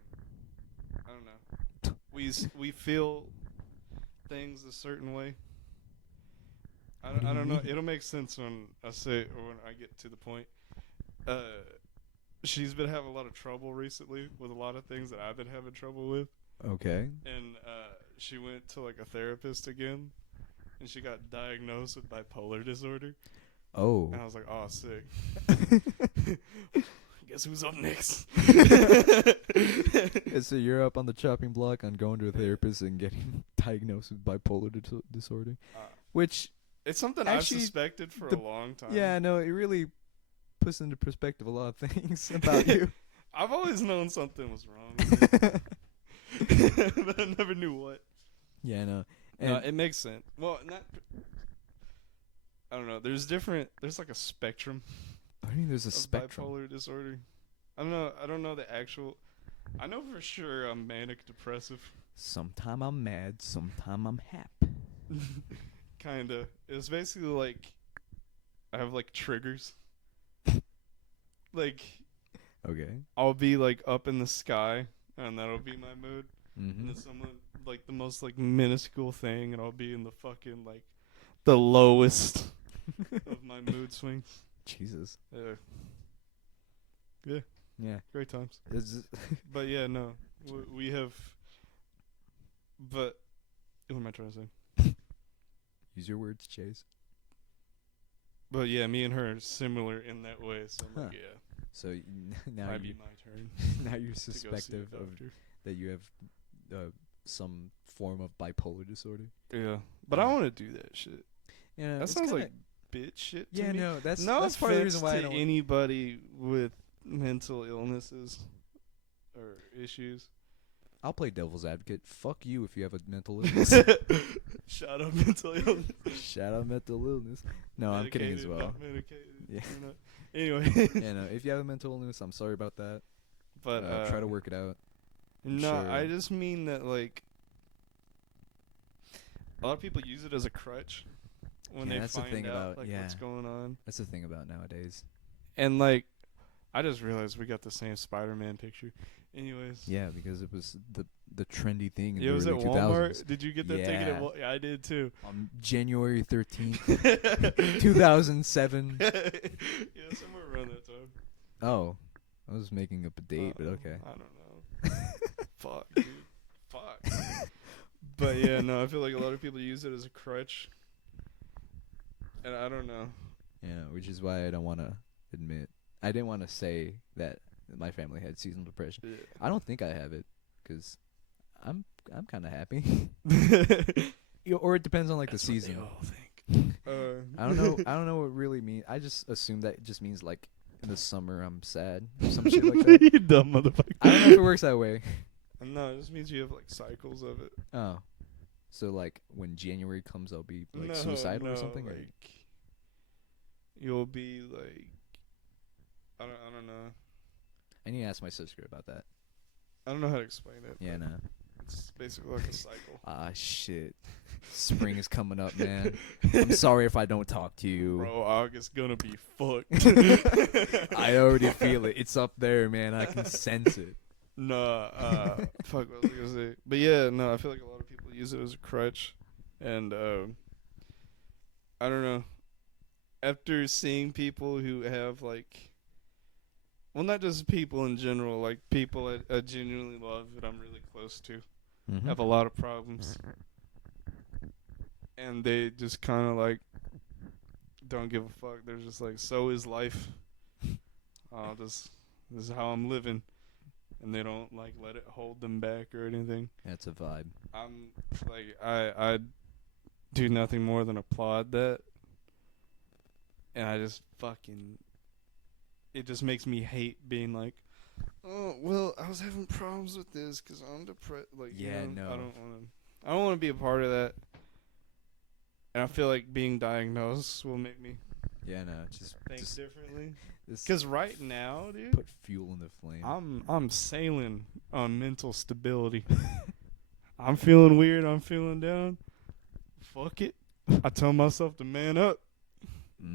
I don't know. We feel things a certain way. I don't know. It'll make sense when I say or when I get to the point. She's been having a lot of trouble recently with a lot of things that I've been having trouble with. Okay. And she went to like a therapist again, and she got diagnosed with bipolar disorder. Oh. And I was like, oh, sick. Guess who's up next? So you're up on the chopping block on going to a therapist and getting diagnosed with bipolar disorder, which it's something actually, I've suspected for a long time. Yeah, no, it really puts into perspective a lot of things about you. I've always known something was wrong with it, but I never knew what. Yeah, no. No, it makes sense. Well, I don't know. There's like a spectrum. I mean, there's a spectrum. Bipolar disorder. I don't know the actual. I know for sure I'm manic depressive. Sometime I'm mad, sometime I'm happy. Kinda. It's basically like I have like triggers. Like, okay, I'll be like up in the sky, and that'll be my mood. Mm-hmm. And then someone like the most like minuscule thing, and I'll be in the fucking like the lowest of my mood swings. Jesus. Yeah. Yeah. Great times. But yeah, no, we have. But what am I trying to say? Use your words, Chase. But yeah, me and her are similar in that way. So I'm like, yeah. So now might be my turn. Now you're suspective of that you have some form of bipolar disorder. Yeah, but I don't want to do that shit. Yeah, that sounds like bitch shit to me. Yeah, no, that's part of the reason why I don't anybody with mental illnesses or issues. I'll play devil's advocate. Fuck you if you have a mental illness. Shout out mental illness. Shout out mental illness. No, I'm kidding as well. Not medicated. Yeah. Anyway. Yeah, no. If you have a mental illness, I'm sorry about that. But try to work it out. No, sure. I just mean that like a lot of people use it as a crutch when they find out what's going on. That's the thing about nowadays. And like, I just realized we got the same Spider-Man picture. Anyways. Yeah, because it was the trendy thing in the early 2000s. It was at Walmart. Did you get that ticket at Walmart? Yeah, I did too. On January 13th, 2007. Yeah, somewhere around that time. Oh, I was making up a date, but okay. I don't know. Fuck, dude. Fuck. But yeah, no, I feel like a lot of people use it as a crutch. And I don't know. Yeah, which is why I don't want to admit. I didn't want to say that my family had seasonal depression. Yeah. I don't think I have it, 'cause I'm kind of happy. Or it depends on like That's the season. What they all think. I don't know. I don't know what it really means. I just assume that it just means like in the summer I'm sad or some shit like that. You dumb motherfucker. I don't know if it works that way. No, it just means you have like cycles of it. Oh, so like when January comes, I'll be like suicidal or something. Like you'll be like, I don't know. I need to ask my sister about that. I don't know how to explain it. Yeah, no. It's basically like a cycle. Ah, shit. Spring is coming up, man. I'm sorry if I don't talk to you. Bro, August gonna be fucked. I already feel it. It's up there, man. I can sense it. Nah, fuck what was I gonna say? But yeah, no, I feel like a lot of people use it as a crutch. And, I don't know. After seeing people who have, like, well, not just people in general, like, people I genuinely love that I'm really close to, have a lot of problems. And they just kind of, like, don't give a fuck. They're just like, so is life. This is how I'm living. And they don't, like, let it hold them back or anything. That's a vibe. I'm, like, I do nothing more than applaud that. And I just fucking, it just makes me hate being like, oh, well, I was having problems with this because I'm depressed. Like, yeah, you know, no. I don't want to be a part of that. And I feel like being diagnosed will make me Just think differently. This Because right now, dude, put fuel in the flame. I'm sailing on mental stability. I'm feeling weird. I'm feeling down. Fuck it. I tell myself to man up.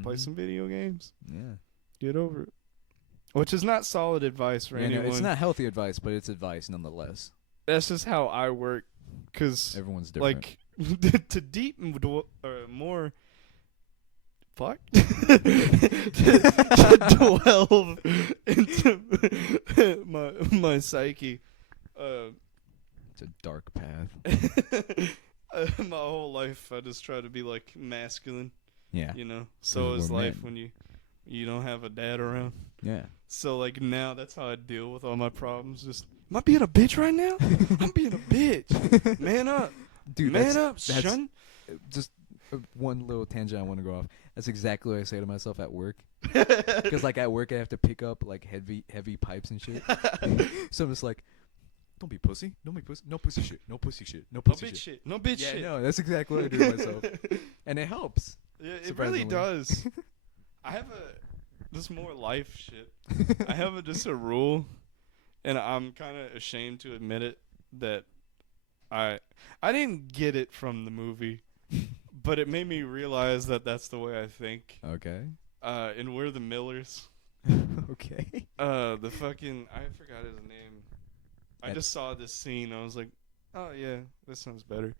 Play some video games. Yeah. Get over it. Which is not solid advice for anyone. No, it's not healthy advice, but it's advice nonetheless. That's just how I work. Because, everyone's different. like, to deep more... Fuck? to delve into my psyche. It's a dark path. My whole life, I just try to be, like, masculine. Yeah. You know? So is life when you don't have a dad around. Yeah. So, like, now that's how I deal with all my problems. Just, am I being a bitch right now? I'm being a bitch. Man up. Dude, man up, son. Just one little tangent I want to go off. That's exactly what I say to myself at work. Because, like, at work I have to pick up, like, heavy pipes and shit. So I'm just like, don't be pussy. Don't be pussy. No pussy shit. No pussy shit. No pussy shit. No bitch shit. Yeah, no, that's exactly what I do to myself. And it helps. Yeah, it really does. I have this more life shit. I have just a rule, and I'm kind of ashamed to admit it, that I didn't get it from the movie, but it made me realize that that's the way I think. Okay. And we're the Millers. Okay. The fucking, I forgot his name. I just saw this scene. I was like, oh yeah, this sounds better.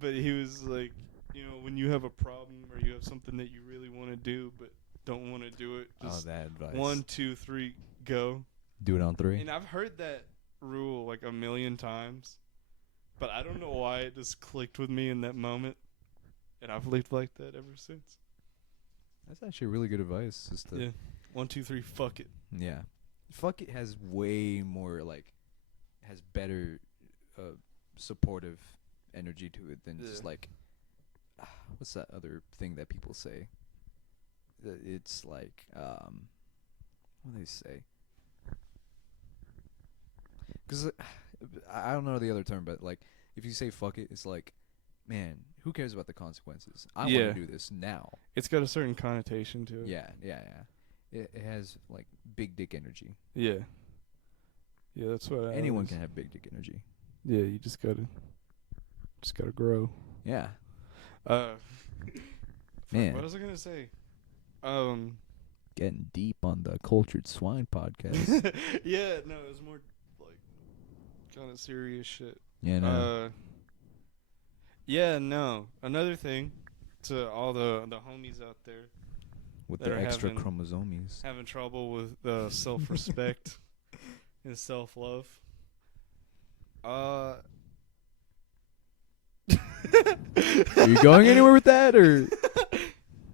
But he was like, you know, when you have a problem or you have something that you really want to do but don't want to do it, just that advice. 1, 2, 3, go. Do it on 3. And I've heard that rule like a million times, but I don't know why it just clicked with me in that moment, and I've lived like that ever since. That's actually really good advice. Just to 1, 2, 3, fuck it. Yeah. Fuck it has way more, like, has better supportive energy to it than just like, what's that other thing that people say? It's like, what do they say? Because I don't know the other term, but like, if you say fuck it, it's like, man, who cares about the consequences? I want to do this now. It's got a certain connotation to it. Yeah. It has like big dick energy. Yeah. Yeah, that's what anyone can have big dick energy. Yeah, you just gotta grow. Yeah. Man, what was I gonna say? Getting deep on the Cultured Swine podcast. Yeah, no, it was more like kind of serious shit. Yeah, no. Yeah, no. Another thing to all the homies out there with their extra chromosomes having trouble with self-respect and self-love. Are you going anywhere with that, or?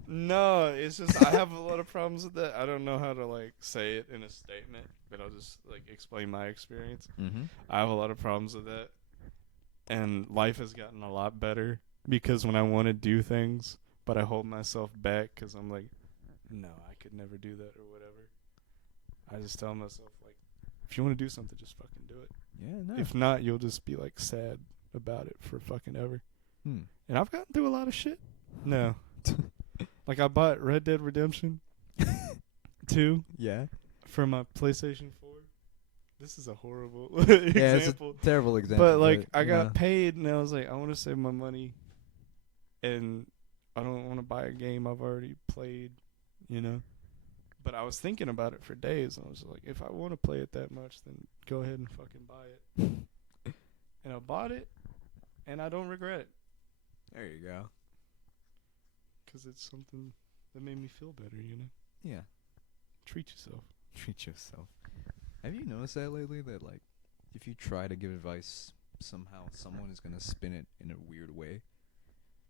No. No, it's just I have a lot of problems with that. I don't know how to like say it in a statement, but I'll just like explain my experience. Mm-hmm. I have a lot of problems with that, and life has gotten a lot better because when I want to do things, but I hold myself back because I'm like, no, I could never do that or whatever. I just tell myself like, if you want to do something, just fucking do it. Yeah, no. If not, you'll just be like sad about it for fucking ever. Hmm. And I've gotten through a lot of shit. No. Like I bought Red Dead Redemption 2 Yeah. for my PlayStation 4. This is a horrible Yeah, example. it's a terrible example. But like I got paid and I was like, I want to save my money and I don't want to buy a game I've already played, you know. But I was thinking about it for days and I was like, if I want to play it that much, then go ahead and fucking buy it. And I bought it and I don't regret it. There you go. Because it's something that made me feel better, you know? Yeah. Treat yourself. Treat yourself. Have you noticed that lately? That, like, if you try to give advice, somehow someone is going to spin it in a weird way?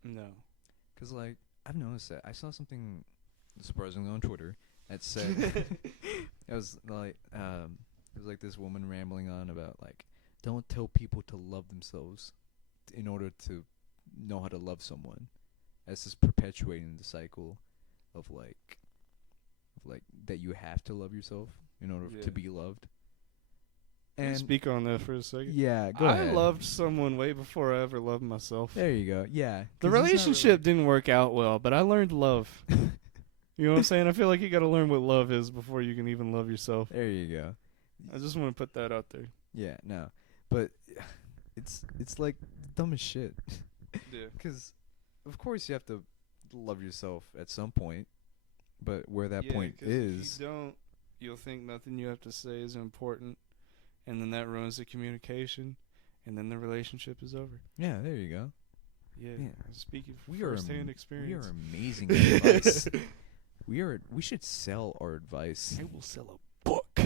No. Because, like, I've noticed that. I saw something surprisingly on Twitter that said, it was like this woman rambling on about, like, don't tell people to love themselves in order to know how to love someone. That's just perpetuating the cycle of like that you have to love yourself in order to be loved. And speak on that for a second. Yeah, go ahead. I loved someone way before I ever loved myself. There you go. Yeah. The relationship didn't work out well, but I learned love. You know what I'm saying? I feel like you got to learn what love is before you can even love yourself. There you go. I just want to put that out there. Yeah, no. But it's like the dumbest shit. Yeah. Because of course you have to love yourself at some point, but where that point is, if you don't, you'll think nothing you have to say is important, and then that ruins the communication, and then the relationship is over. Yeah, there you go. Yeah. Speaking from We first-hand experience. We are amazing advice. We should sell our advice. I will sell a book.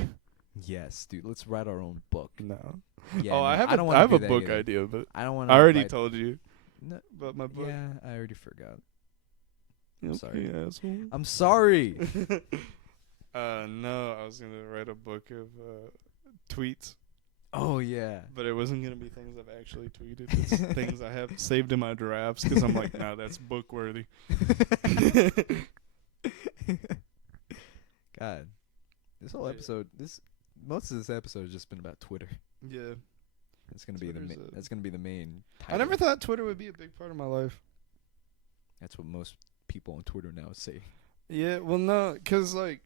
Yes, dude. Let's write our own book. No. Yeah, oh, no, I have a book either. idea, but I don't want. I already told you. No, about my book. Yeah, I already forgot. I'm sorry. Asshole. I'm sorry. No, I was gonna write a book of tweets. Oh yeah. But it wasn't gonna be things I've actually tweeted. It's things I have saved in my drafts because I'm like, nah, that's book worthy. God, this whole episode, most of this episode has just been about Twitter. Yeah. That's gonna be the main title. I never thought Twitter would be a big part of my life. That's what most people on Twitter now say. Yeah, well, no, because, like,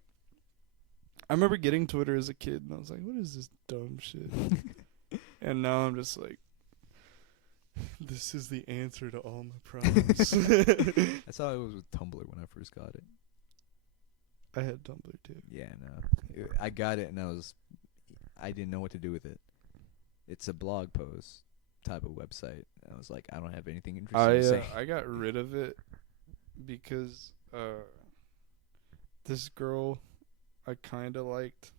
I remember getting Twitter as a kid, and I was like, what is this dumb shit? And now I'm just like, this is the answer to all my problems. That's how it was with Tumblr when I first got it. I had Tumblr, too. Yeah, no. I got it, and I didn't know what to do with it. It's a blog post type of website. I was like, I don't have anything interesting to say. I got rid of it because this girl I kind of liked.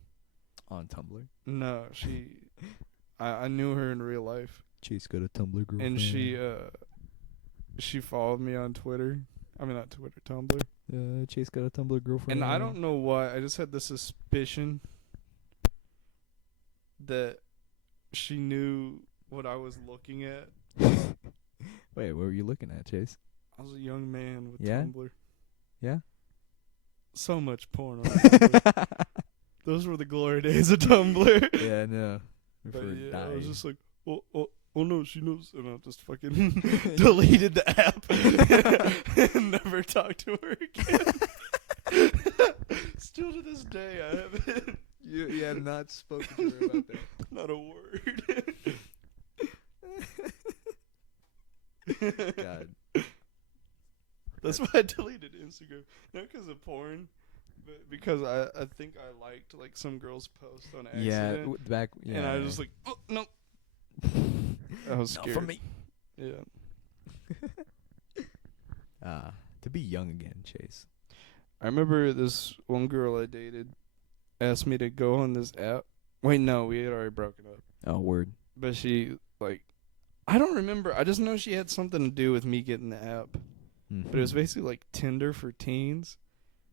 On Tumblr? No, I knew her in real life. Chase got a Tumblr girlfriend. And she followed me on Twitter. I mean, not Twitter, Tumblr. Chase got a Tumblr girlfriend. And I don't know why. I just had the suspicion that she knew what I was looking at. Wait, what were you looking at, Chase? I was a young man with Yeah? Tumblr. Yeah? So much porn on Tumblr. Those were the glory days of Tumblr. Yeah, no. But yeah, I was just like, oh no, she knows. And I just fucking deleted the app and never talked to her again. Still to this day, I haven't. You have not spoken to her about that. Not a word. God. That's why I deleted Instagram. Not because of porn, but because I think I liked like some girl's post on accident. Yeah, and I was just like, oh no. I was scared. Not for me. Yeah. To be young again, Chase. I remember this one girl I dated asked me to go on this app. Wait, no, we had already broken up. Oh, word. But she, like, I don't remember. I just know she had something to do with me getting the app. but it was basically like Tinder for teens.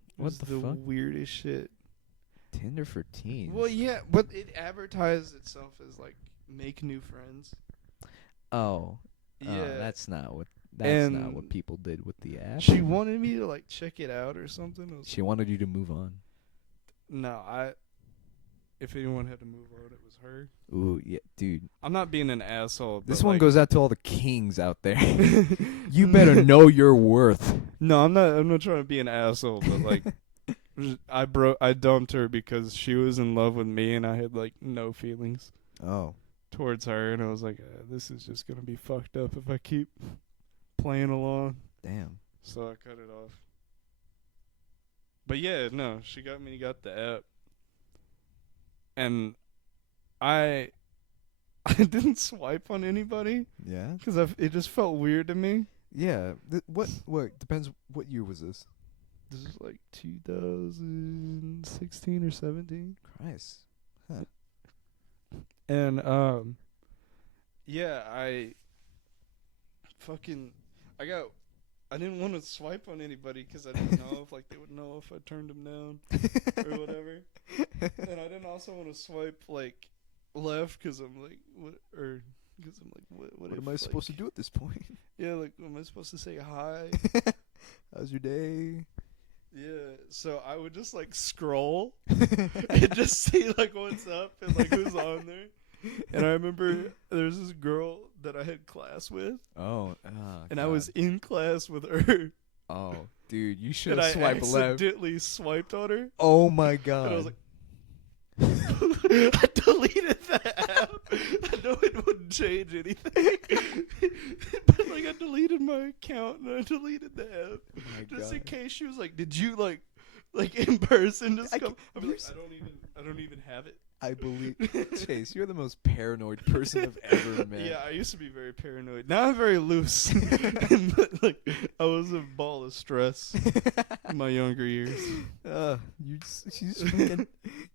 It What was the fuck? weirdest shit. Tinder for teens. Well, yeah, but it advertised itself as like make new friends. Oh. Yeah, That's not what people did with the app. she wanted me to like check it out or something. She wanted you to move on. No, if anyone had to move on, it was her. Ooh, yeah, dude. I'm not being an asshole. This but one like, goes out to all the kings out there. You better know your worth. No, I'm not trying to be an asshole, but like, I dumped her because she was in love with me, and I had like no feelings Oh. towards her, and I was like, this is just gonna be fucked up if I keep playing along. Damn. So I cut it off. But yeah, no, she got the app, and I didn't swipe on anybody Yeah. because it just felt weird to me. Yeah. What depends. What year was this? This is like 2016 or 17. Christ. Huh. And yeah, I didn't want to swipe on anybody because I didn't know if like they would know if I turned them down or whatever. And I didn't also want to swipe like left because I'm like what am I supposed to do at this point? Yeah, like am I supposed to say hi? How's your day? Yeah, so I would just like scroll and just see like what's up and like who's on there. And I remember there's this girl that I had class with. Oh, and I was in class with her. Oh, dude, you should have have swiped left. I accidentally swiped on her. Oh my god. And I was like, I deleted the app. I know it wouldn't change anything. But like I deleted my account and I deleted the app. Oh my just god. in case she was like, did you like in person just come? I'd be like, I don't even have it. I believe Chase, you're the most paranoid person I've ever met. Yeah, I used to be very paranoid. Now I'm very loose. Like I was a ball of stress in my younger years. You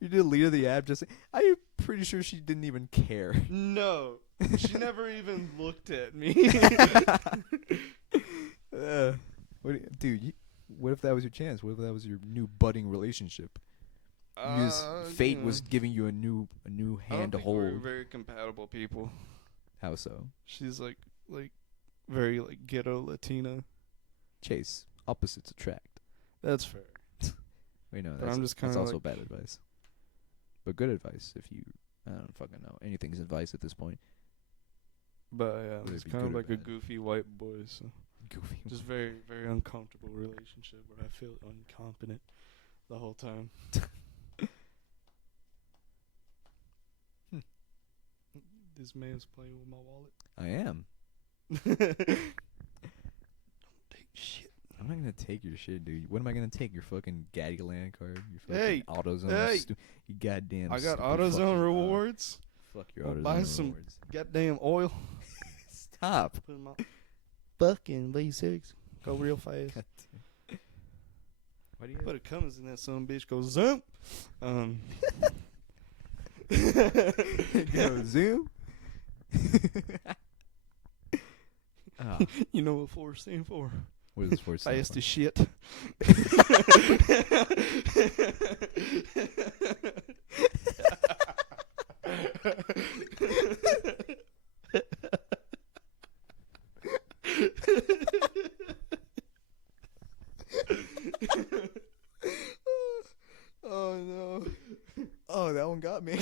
deleted the app. I'm pretty sure she didn't even care. No, she never even looked at me. What if that was your chance? What if that was your new budding relationship? Fate was giving you a new hand to hold. We're very compatible people. How so? She's like very like ghetto Latina. Chase, opposites attract. That's fair. Wait, no, but I'm just that's kinda also like, bad advice. But good advice if you, I don't fucking know. Anything's advice at this point. But yeah, Whether it's it be kind of good or like a bad. goofy white boy. So Goofy. just very, very uncomfortable relationship where I feel incompetent the whole time. This man's playing with my wallet. I am. Don't take shit. I'm not gonna take your shit, dude. What am I gonna take? Your fucking Gaddyland card? Your Hey, fucking AutoZone? hey. You goddamn. I got stupid AutoZone fucking- rewards. Fuck your I'll AutoZone buy some rewards. goddamn oil. Stop. Put in my fucking V6. Go real fast. God damn. Why do you? Put a Cummins in that son bitch. Go zoom. Go zoom. You know what 4 stand for? What is this for? Fast as shit. Oh no! Oh, that one got me.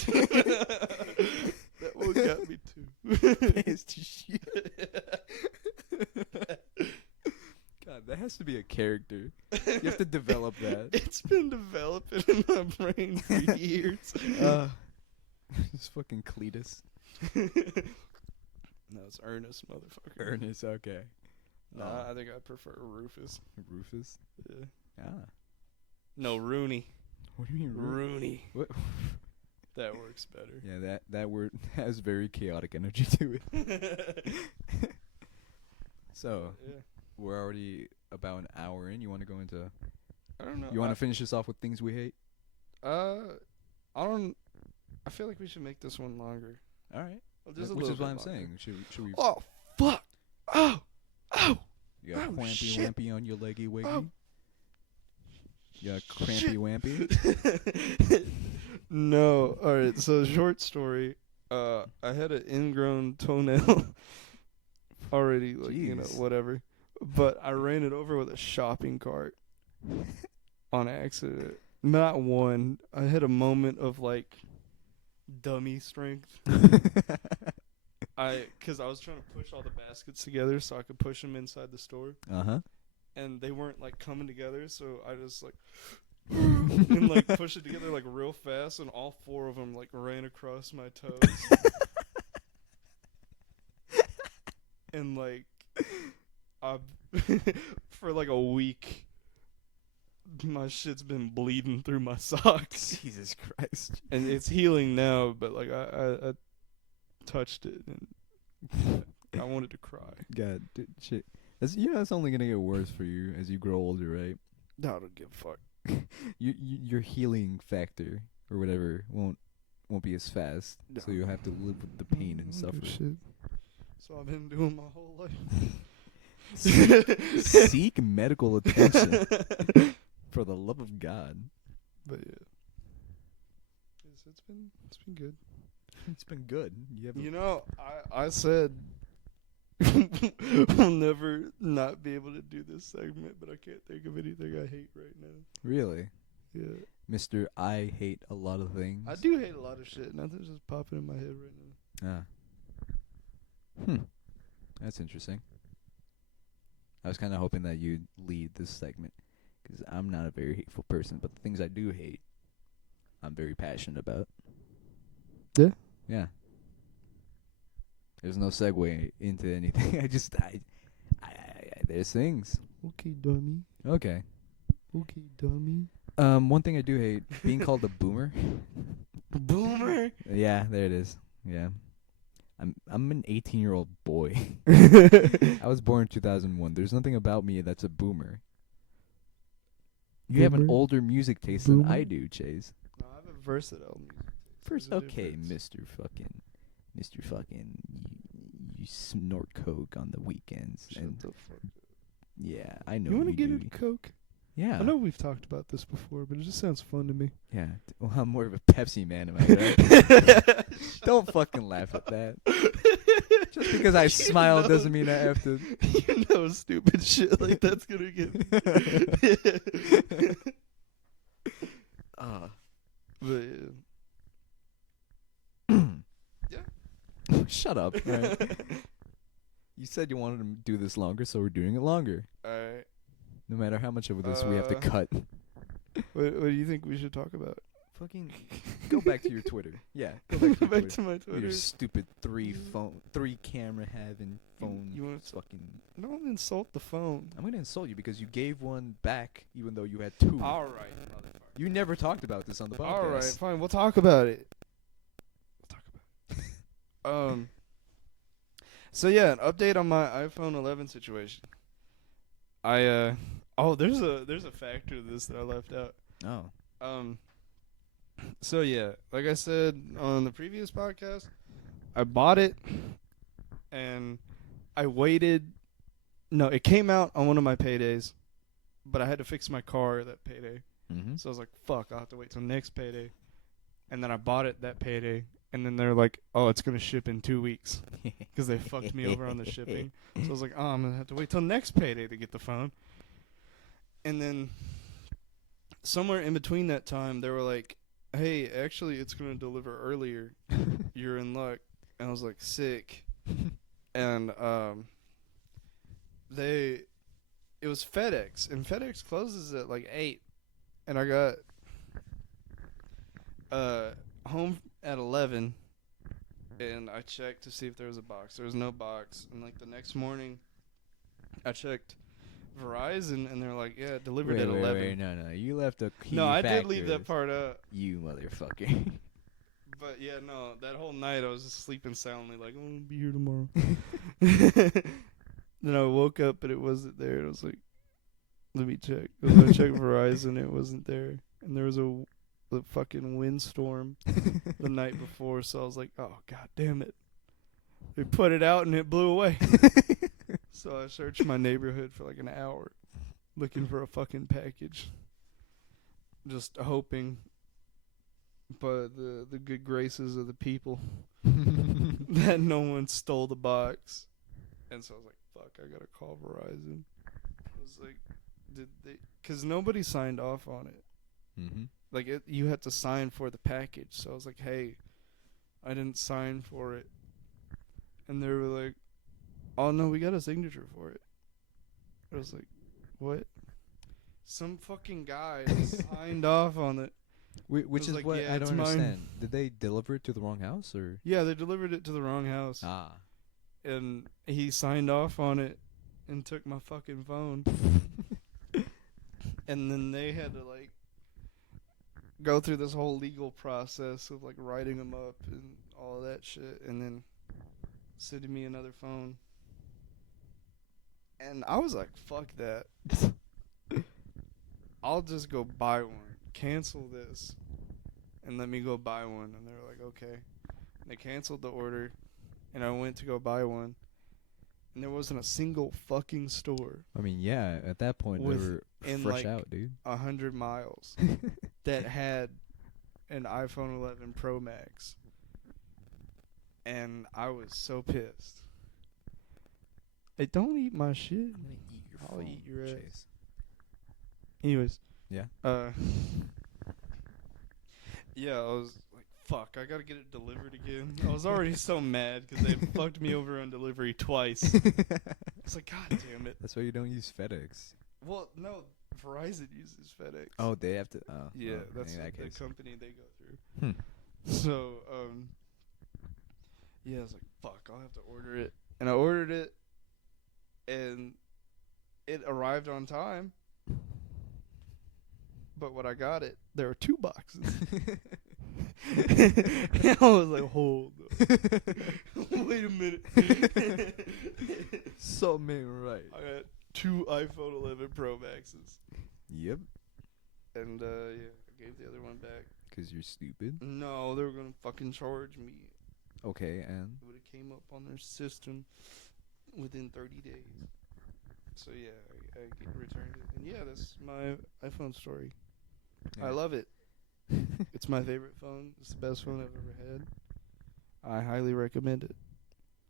That one got me too. Fast as shit. God, that has to be a character. You have to develop that. It's been developing in my brain for years. It's fucking Cletus. No, it's Ernest, motherfucker. Ernest, okay. Nah, I think I prefer Rufus. Rufus? Yeah. Ah. No, Rooney. What do you mean Rooney. What? That works better. Yeah, that word has very chaotic energy to it. So, Yeah. we're already about an hour in. You want to go into... I don't know. You want to finish this off with things we hate? I feel like we should make this one longer. All right. Well, just a Which little is what bit I'm longer. saying. Should we... Oh, fuck. Oh. You You got crampy shit. wampy on your leggy wiggy? Oh. You got crampy Shit. wampy? No. All right. So short story. I had an ingrown toenail already. Like, you know, Jeez. whatever. But I ran it over with a shopping cart on accident. Not one. I had a moment of like dummy strength. Cause I was trying to push all the baskets together so I could push them inside the store. Uh-huh. And they weren't like coming together, so I just like and like push it together like real fast, and all 4 of them like ran across my toes. And like for like a week my shit's been bleeding through my socks. Jesus Christ. And it's healing now, but like I touched it and I wanted to cry. God, dude, shit. That's only gonna get worse for you as you grow older, right? I don't give a fuck. Your healing factor or whatever won't be as fast, No. so you'll have to live with the pain and I don't give a suffering. shit. So I've been doing my whole life. Seek medical attention, for the love of God. But yeah, it's been good. It's been good. You know, I said we'll never not be able to do this segment, but I can't think of anything I hate right now. Really? Yeah, Mr. I hate a lot of things. I do hate a lot of shit. Nothing's just popping in my head right now. That's interesting. I was kind of hoping that you'd lead this segment, because I'm not a very hateful person, but the things I do hate, I'm very passionate about. Yeah? Yeah. There's no segue into anything. There's things. Okay, dummy. Okay. Okay, dummy. One thing I do hate, being called a boomer. Boomer? Yeah, there it is. Yeah. I'm an 18-year-old boy. I was born in 2001. There's nothing about me that's a boomer. You have an Boomer? older music taste than I Boomer? do, Chase. No, I have a versatile music. First, There's a okay, difference. Mr. Fucking, you snort coke on the weekends, Shut and the fuck up. yeah, I know You want to you get do. into coke? Yeah, I know we've talked about this before, but it just sounds fun to me. yeah. Well, I'm more of a Pepsi man, am I right? Don't fucking laugh at that. Just because I smile doesn't mean I have to. You know, stupid shit like that's gonna get. But Shut up. Right. You said you wanted to do this longer, so we're doing it longer. alright. No matter how much of this we have to cut. What do you think we should talk about? Fucking go back to your Twitter. Yeah, go back to, Go your back Twitter. to my Twitter. Your stupid three camera having phone. You want to fucking. don't insult the phone. I'm gonna insult you because you gave one back even though you had 2. All right, motherfucker. You never talked about this on the podcast. All right, fine. We'll talk about it. So yeah, an update on my iPhone 11 situation. There's a factor to this that I left out. Oh. So yeah, like I said on the previous podcast, I bought it and I waited. No, it came out on one of my paydays, but I had to fix my car that payday. Mm-hmm. So I was like, fuck, I'll have to wait till next payday. And then I bought it that payday. And then they're like, oh, it's going to ship in 2 weeks. Because they fucked me over on the shipping. So I was like, oh, I'm going to have to wait till next payday to get the phone. And then somewhere in between that time, they were like, hey, actually, it's going to deliver earlier. You're in luck. And I was like, sick. And it was FedEx. And FedEx closes at like 8. And I got home at 11, and I checked to see if there was a box. There was no box. And like the next morning, I checked Verizon, and they're like, "Yeah, it delivered at 11." Wait, no, you left a key. No, I did factor. leave that part out. You motherfucker. But yeah, no, that whole night I was just sleeping soundly, like, "Oh, I'll be here tomorrow." Then I woke up, but it wasn't there. And I was like, "Let me check." And I checked Verizon, it wasn't there, and there was a fucking windstorm the night before, so I was like, oh god damn it, they put it out and it blew away. So I searched my neighborhood for like an hour looking for a fucking package. Just hoping, but the good graces of the people that no one stole the box. And so I was like, fuck, I gotta call Verizon. I was like, did they? Because nobody signed off on it. Mm-hmm. Like, you had to sign for the package. So I was like, hey, I didn't sign for it. And they were like, oh, no, we got a signature for it. I was like, what? Some fucking guy signed off on it. Which is like, what yeah, I it's don't understand. mine. Did they deliver it to the wrong house or? Yeah, they delivered it to the wrong house. Ah. And he signed off on it and took my fucking phone. And then they had to, like, go through this whole legal process of, like, writing them up and all of that shit. And then sending me another phone. And I was like, fuck that. I'll just go buy one. Cancel this. And let me go buy one. And they were like, okay. And they canceled the order. And I went to go buy one. And there wasn't a single fucking store. I mean, yeah, at that point they were fresh out, dude. 100 miles that had an iPhone 11 Pro Max. And I was so pissed. Hey, don't eat my shit. I'm gonna eat your I'll phone, eat your ass. Chase. Anyways. Yeah. Yeah, I was like, fuck, I gotta get it delivered again. I was already so mad because they fucked me over on delivery twice. It's like, god damn it. That's why you don't use FedEx. Well, no, Verizon uses FedEx. Oh, they have to. Oh, yeah, well, that's in that the case. company they go through. So, yeah, I was like, fuck, I'll have to order it. And I ordered it, and it arrived on time. But when I got it, there were 2 boxes. And I was like, hold up. Wait a minute. Something ain't right. I got 2 iPhone 11 Pro Maxes. Yep. And, yeah, I gave the other one back. 'Cause you're stupid. No, they were going to fucking charge me. Okay, and? It would have came up on their system within 30 days. So, yeah, I returned it. And, yeah, that's my iPhone story. Yeah. I love it. It's my favorite phone. It's the best phone I've ever had. I highly recommend it.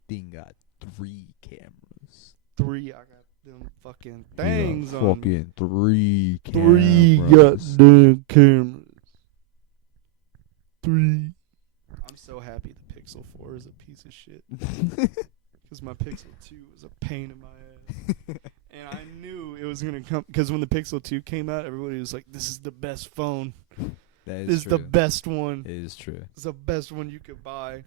Thing got 3 cameras. 3, I got them fucking things on. Fucking 3 3 cameras. goddamn cameras. 3. I'm so happy the Pixel 4 is a piece of shit. Because my Pixel 2 was a pain in my ass. And I knew it was going to come. Because when the Pixel 2 came out, everybody was like, this is the best phone. That This is is true. the best one. It is true. It's the best one you could buy.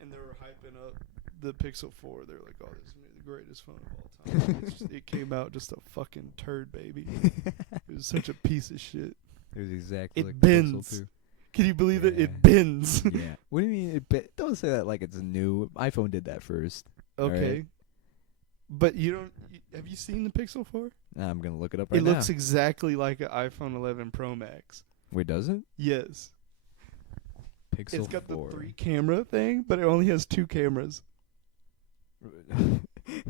And they were hyping up the Pixel 4. They were like, oh, this is the greatest phone of all time. It came out just a fucking turd, baby. It was such a piece of shit. It was exactly It like bends. the Pixel 2. Can you believe it? Yeah. It bends. Yeah. What do you mean? Don't say that like it's new. iPhone did that first. Okay. Right. But you don't. Have you seen the Pixel 4? Nah, I'm gonna look it up right It now. looks exactly like an iPhone 11 Pro Max. Wait, does it? Yes. Pixel It's got 4. the 3 camera thing, but it only has 2 cameras.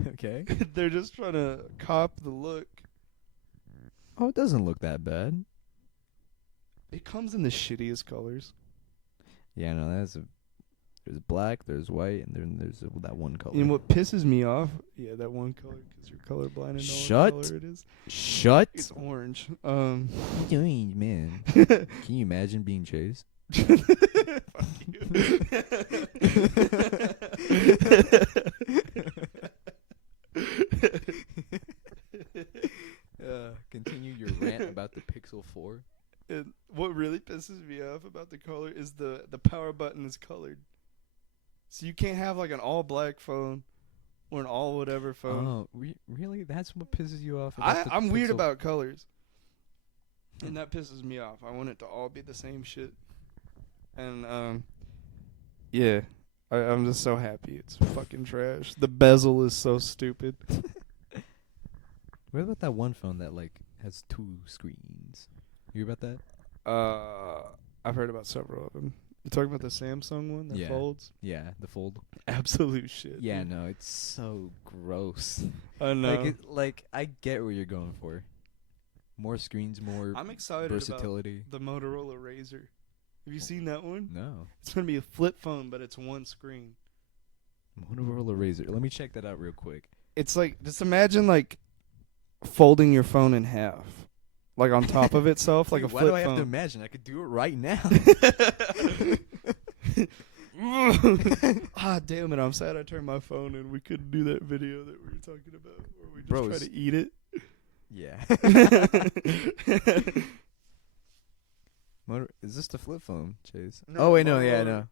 Okay. They're just trying to cop the look. Oh, it doesn't look that bad. It comes in the shittiest colors. Yeah, no, there's black, there's white, and then there's that one color. And what pisses me off, yeah, that one color, because you're colorblind and know Shut what color it is. Shut. It's orange. What are you doing, man? Can you imagine being chased? Fuck you. Continue your rant about the Pixel 4. And what really pisses me off about the color is the power button is colored. So you can't have like an all black phone or an all whatever phone. Oh, really? That's what pisses you off about the I'm weird Pixel? about colors. And that pisses me off. I want it to all be the same shit. And yeah. I'm just so happy. It's fucking trash. The bezel is so stupid. What about that one phone that like has 2 screens? You hear about that? I've heard about several of them. You talking about the Samsung one that folds? Yeah, the fold. Absolute shit. Yeah, dude. no, it's so gross. I know. Like I get what you're going for. More screens, more I'm excited versatility. about the Motorola Razr. Have you seen that one? No. It's gonna be a flip phone, but it's one screen. Motorola Razr. Let me check that out real quick. It's like, just imagine like folding your phone in half, like on top of itself, like a Dude, flip why do I have to phone. imagine? I could do it right now. Ah, damn it! I'm sad I turned my phone and we couldn't do that video that we were talking about, where we just Bro, try to eat it. Yeah. Is this the flip phone, Chase? No, oh wait, no, Motorola. yeah, no.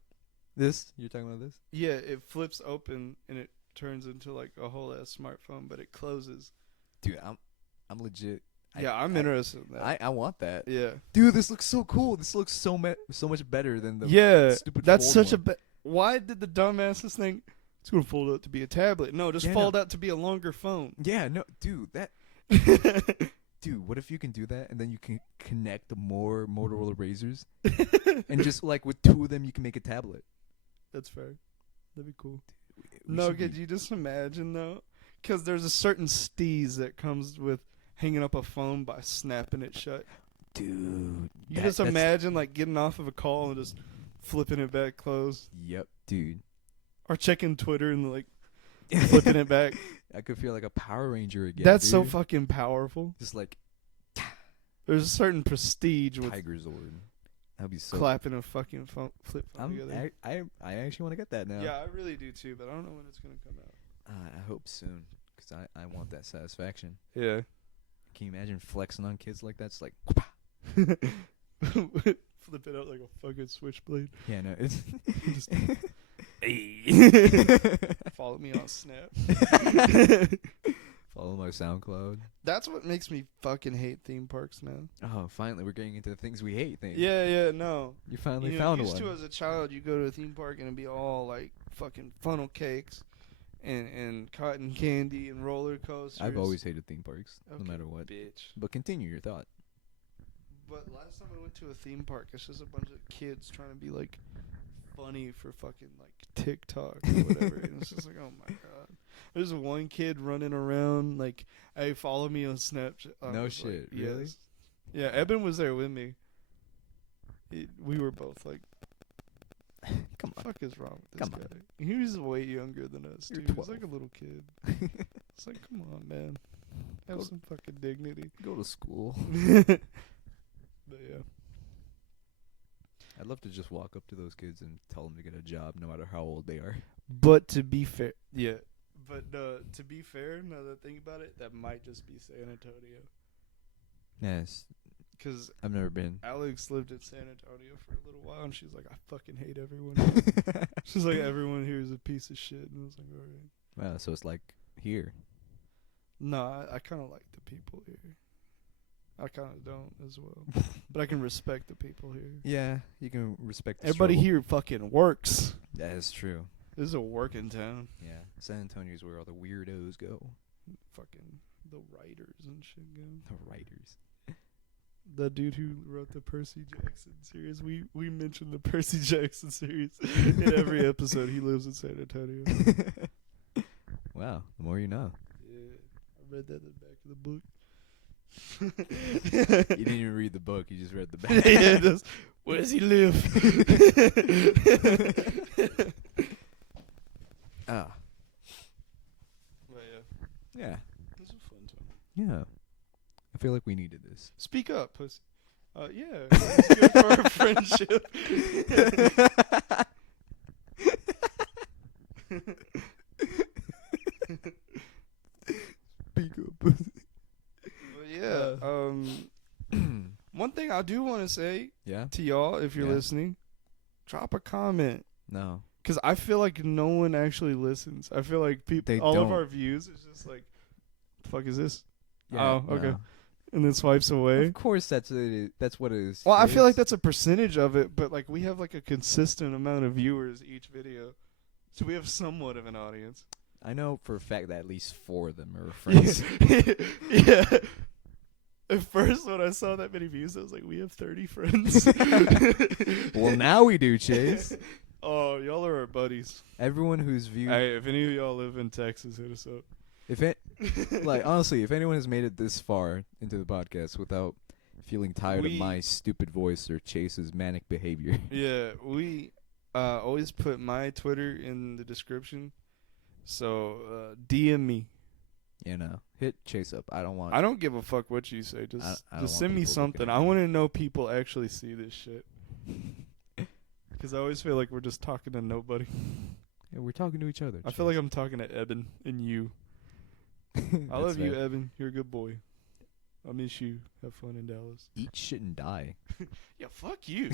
This? You're talking about this? Yeah, it flips open and it turns into like a whole ass smartphone, but it closes. Dude, I'm legit. I'm interested in that. I want that. Yeah. Dude, this looks so cool. This looks so much better than the stupid that's fold such one. Why did the dumbasses think it's gonna fold out to be a tablet? No, just fold out to be a longer phone. Yeah, no, dude, that. Dude, what if you can do that and then you can connect more Motorola Razrs and just like with two of them you can make a tablet? That's fair. That'd be cool. We No, should could you just imagine though? Because there's a certain steez that comes with hanging up a phone by snapping it shut. Dude, You just imagine like getting off of a call and just flipping it back closed, Yep, dude. or checking Twitter and like flipping it back. I could feel like a Power Ranger again. That's dude. so fucking powerful. Just like There's a certain prestige with Tiger Zord. That'd be so. clapping a fucking flip phone together. I actually want to get that now. Yeah, I really do too, but I don't know when it's gonna come out. I hope soon, cause I want that satisfaction. Yeah. Can you imagine flexing on kids like that? It's like, Flip it out like a fucking switchblade. yeah, no, it's Just, hey. Follow me on Snap. Follow my SoundCloud. That's what makes me fucking hate theme parks now. Oh, finally, we're getting into the things we hate. Things. Yeah, no. You finally You found used one. to, as a child, you go to a theme park and it'd be all like fucking funnel cakes and cotton candy and roller coasters. I've always hated theme parks, Okay, no matter what. bitch. But continue your thought. But last time I went to a theme park, it's just a bunch of kids trying to be like funny for fucking like TikTok or whatever. And it's just like, oh my god. There's one kid running around like, hey, follow me on Snapchat. No shit, really? Yes. Yeah, Eben was there with me. We were both like, Come what on. the fuck is wrong with this Come guy? He was way younger than us, You're dude. He was 12. like a little kid. It's like, come on, man. Have Go- some fucking dignity. Go to school. But yeah. I'd love to just walk up to those kids and tell them to get a job, no matter how old they are. But to be fair, to be fair, now that I think about it, that might just be San Antonio. Yes, Because I've never been. Alex lived in San Antonio for a little while, and she's like, I fucking hate everyone here. She's like, everyone here is a piece of shit. And I was like, alright. Wow, so it's like here. No, I kind of like the people here. I kind of don't as well. But I can respect the people here. Yeah, you can respect the Everybody struggle. here fucking works. That is true. This is a working town. Yeah, San Antonio is where all the weirdos go. Fucking the writers and shit go. The writers. The dude who wrote the Percy Jackson series. We mentioned the Percy Jackson series in every episode. He lives in San Antonio. Wow, the more you know. Yeah, I read that in the back of the book. You didn't even read the book, you just read the back. Yeah, just, where does he live? Ah. But yeah, Yeah. this was a fun time. Yeah. I feel like we needed this. Speak up, pussy. Yeah, it's good for our friendship. Speak up, pussy. But yeah, one thing I do want to say Yeah? to y'all, if you're Yeah. listening, drop a comment. No. Because I feel like no one actually listens. I feel like all of don't. our views is just like, the fuck is this? Yeah, Oh, okay. no. And then swipes away. Of course that's it. That's what it is. Well, I feel like Chase. that's a percentage of it, but like we have like a consistent amount of viewers each video. So we have somewhat of an audience. I know for a fact that at least 4 of them are friends. Yeah. At first, when I saw that many views, I was like, we have 30 friends. Well, now we do, Chase. Oh, y'all are our buddies. Everyone who's viewed. Hey, if any of y'all live in Texas, hit us up. If it, like, honestly, if anyone has made it this far into the podcast without feeling tired of my stupid voice or Chase's manic behavior. Yeah, we always put my Twitter in the description. So, DM me. You know, hit Chase up. I don't give a fuck what you say. Just send me something. I want to know people actually see this shit. Because I always feel like we're just talking to nobody. Yeah, we're talking to each other. I feel like I'm talking to Eben and you. I love you, Eben. You're a good boy. I miss you. Have fun in Dallas. Eat shit and die. Yeah, fuck you.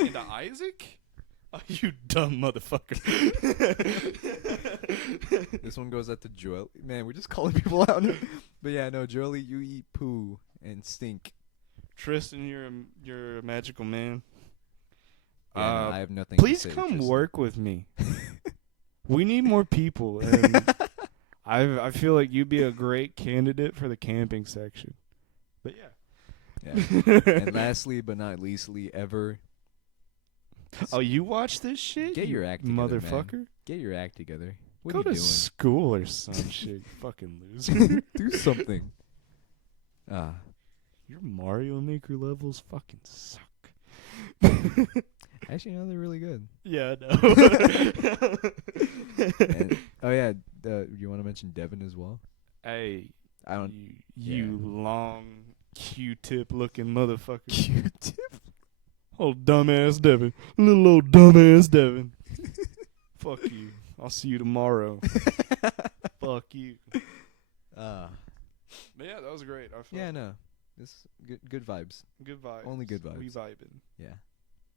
And Isaac? Oh, you dumb motherfucker. This one goes out to Joel. Man, we're just calling people out. But yeah, no, Joely, you eat poo and stink. Tristan, you're a magical man. Yeah, no, I have nothing please to say. Come work with me. We need more people. And I feel like you'd be a great candidate for the camping section. But yeah. And lastly, but not leastly, ever. Oh, you watch this shit? Get your act together, motherfucker. Man. Get your act together. What Go are you to doing? School or some shit, fucking loser. Do something. Your Mario Maker levels fucking suck. Actually, no, they're really good. Yeah, I know. And, oh yeah, you want to mention Devin as well? Hey, I don't. You long Q-tip looking motherfucker. Q-tip. Old dumbass Devin. Little old dumbass Devin. Fuck you. I'll see you tomorrow. Fuck you. But yeah, that was great. Yeah, no. This good vibes. Good vibes. Only good vibes. We vibing. Yeah.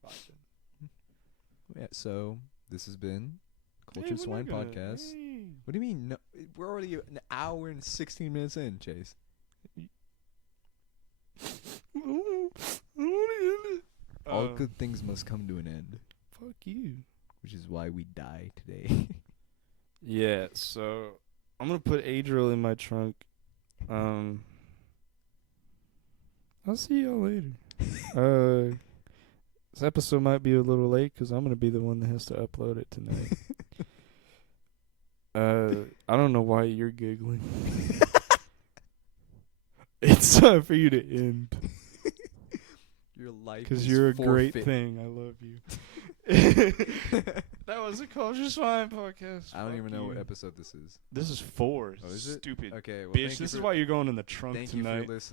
Vibing. Yeah, so this has been Cultured Swine Podcast. Hey. What do you mean? No, we're already an hour and 16 minutes in, Chase. All good things must come to an end. Fuck you. Which is why we die today. Yeah, so I'm going to put Adriel in my trunk. I'll see y'all later. This episode might be a little late because I'm going to be the one that has to upload it tonight. I don't know why you're giggling. It's time for you to end. Your life because is you're a forfeit. great thing. I love you. That was a Culture Swine podcast. I don't even know what episode this is. This is 4. Oh, is it? Stupid. Okay, well, Bitch, this is why you're going in the trunk thank tonight. you for listening.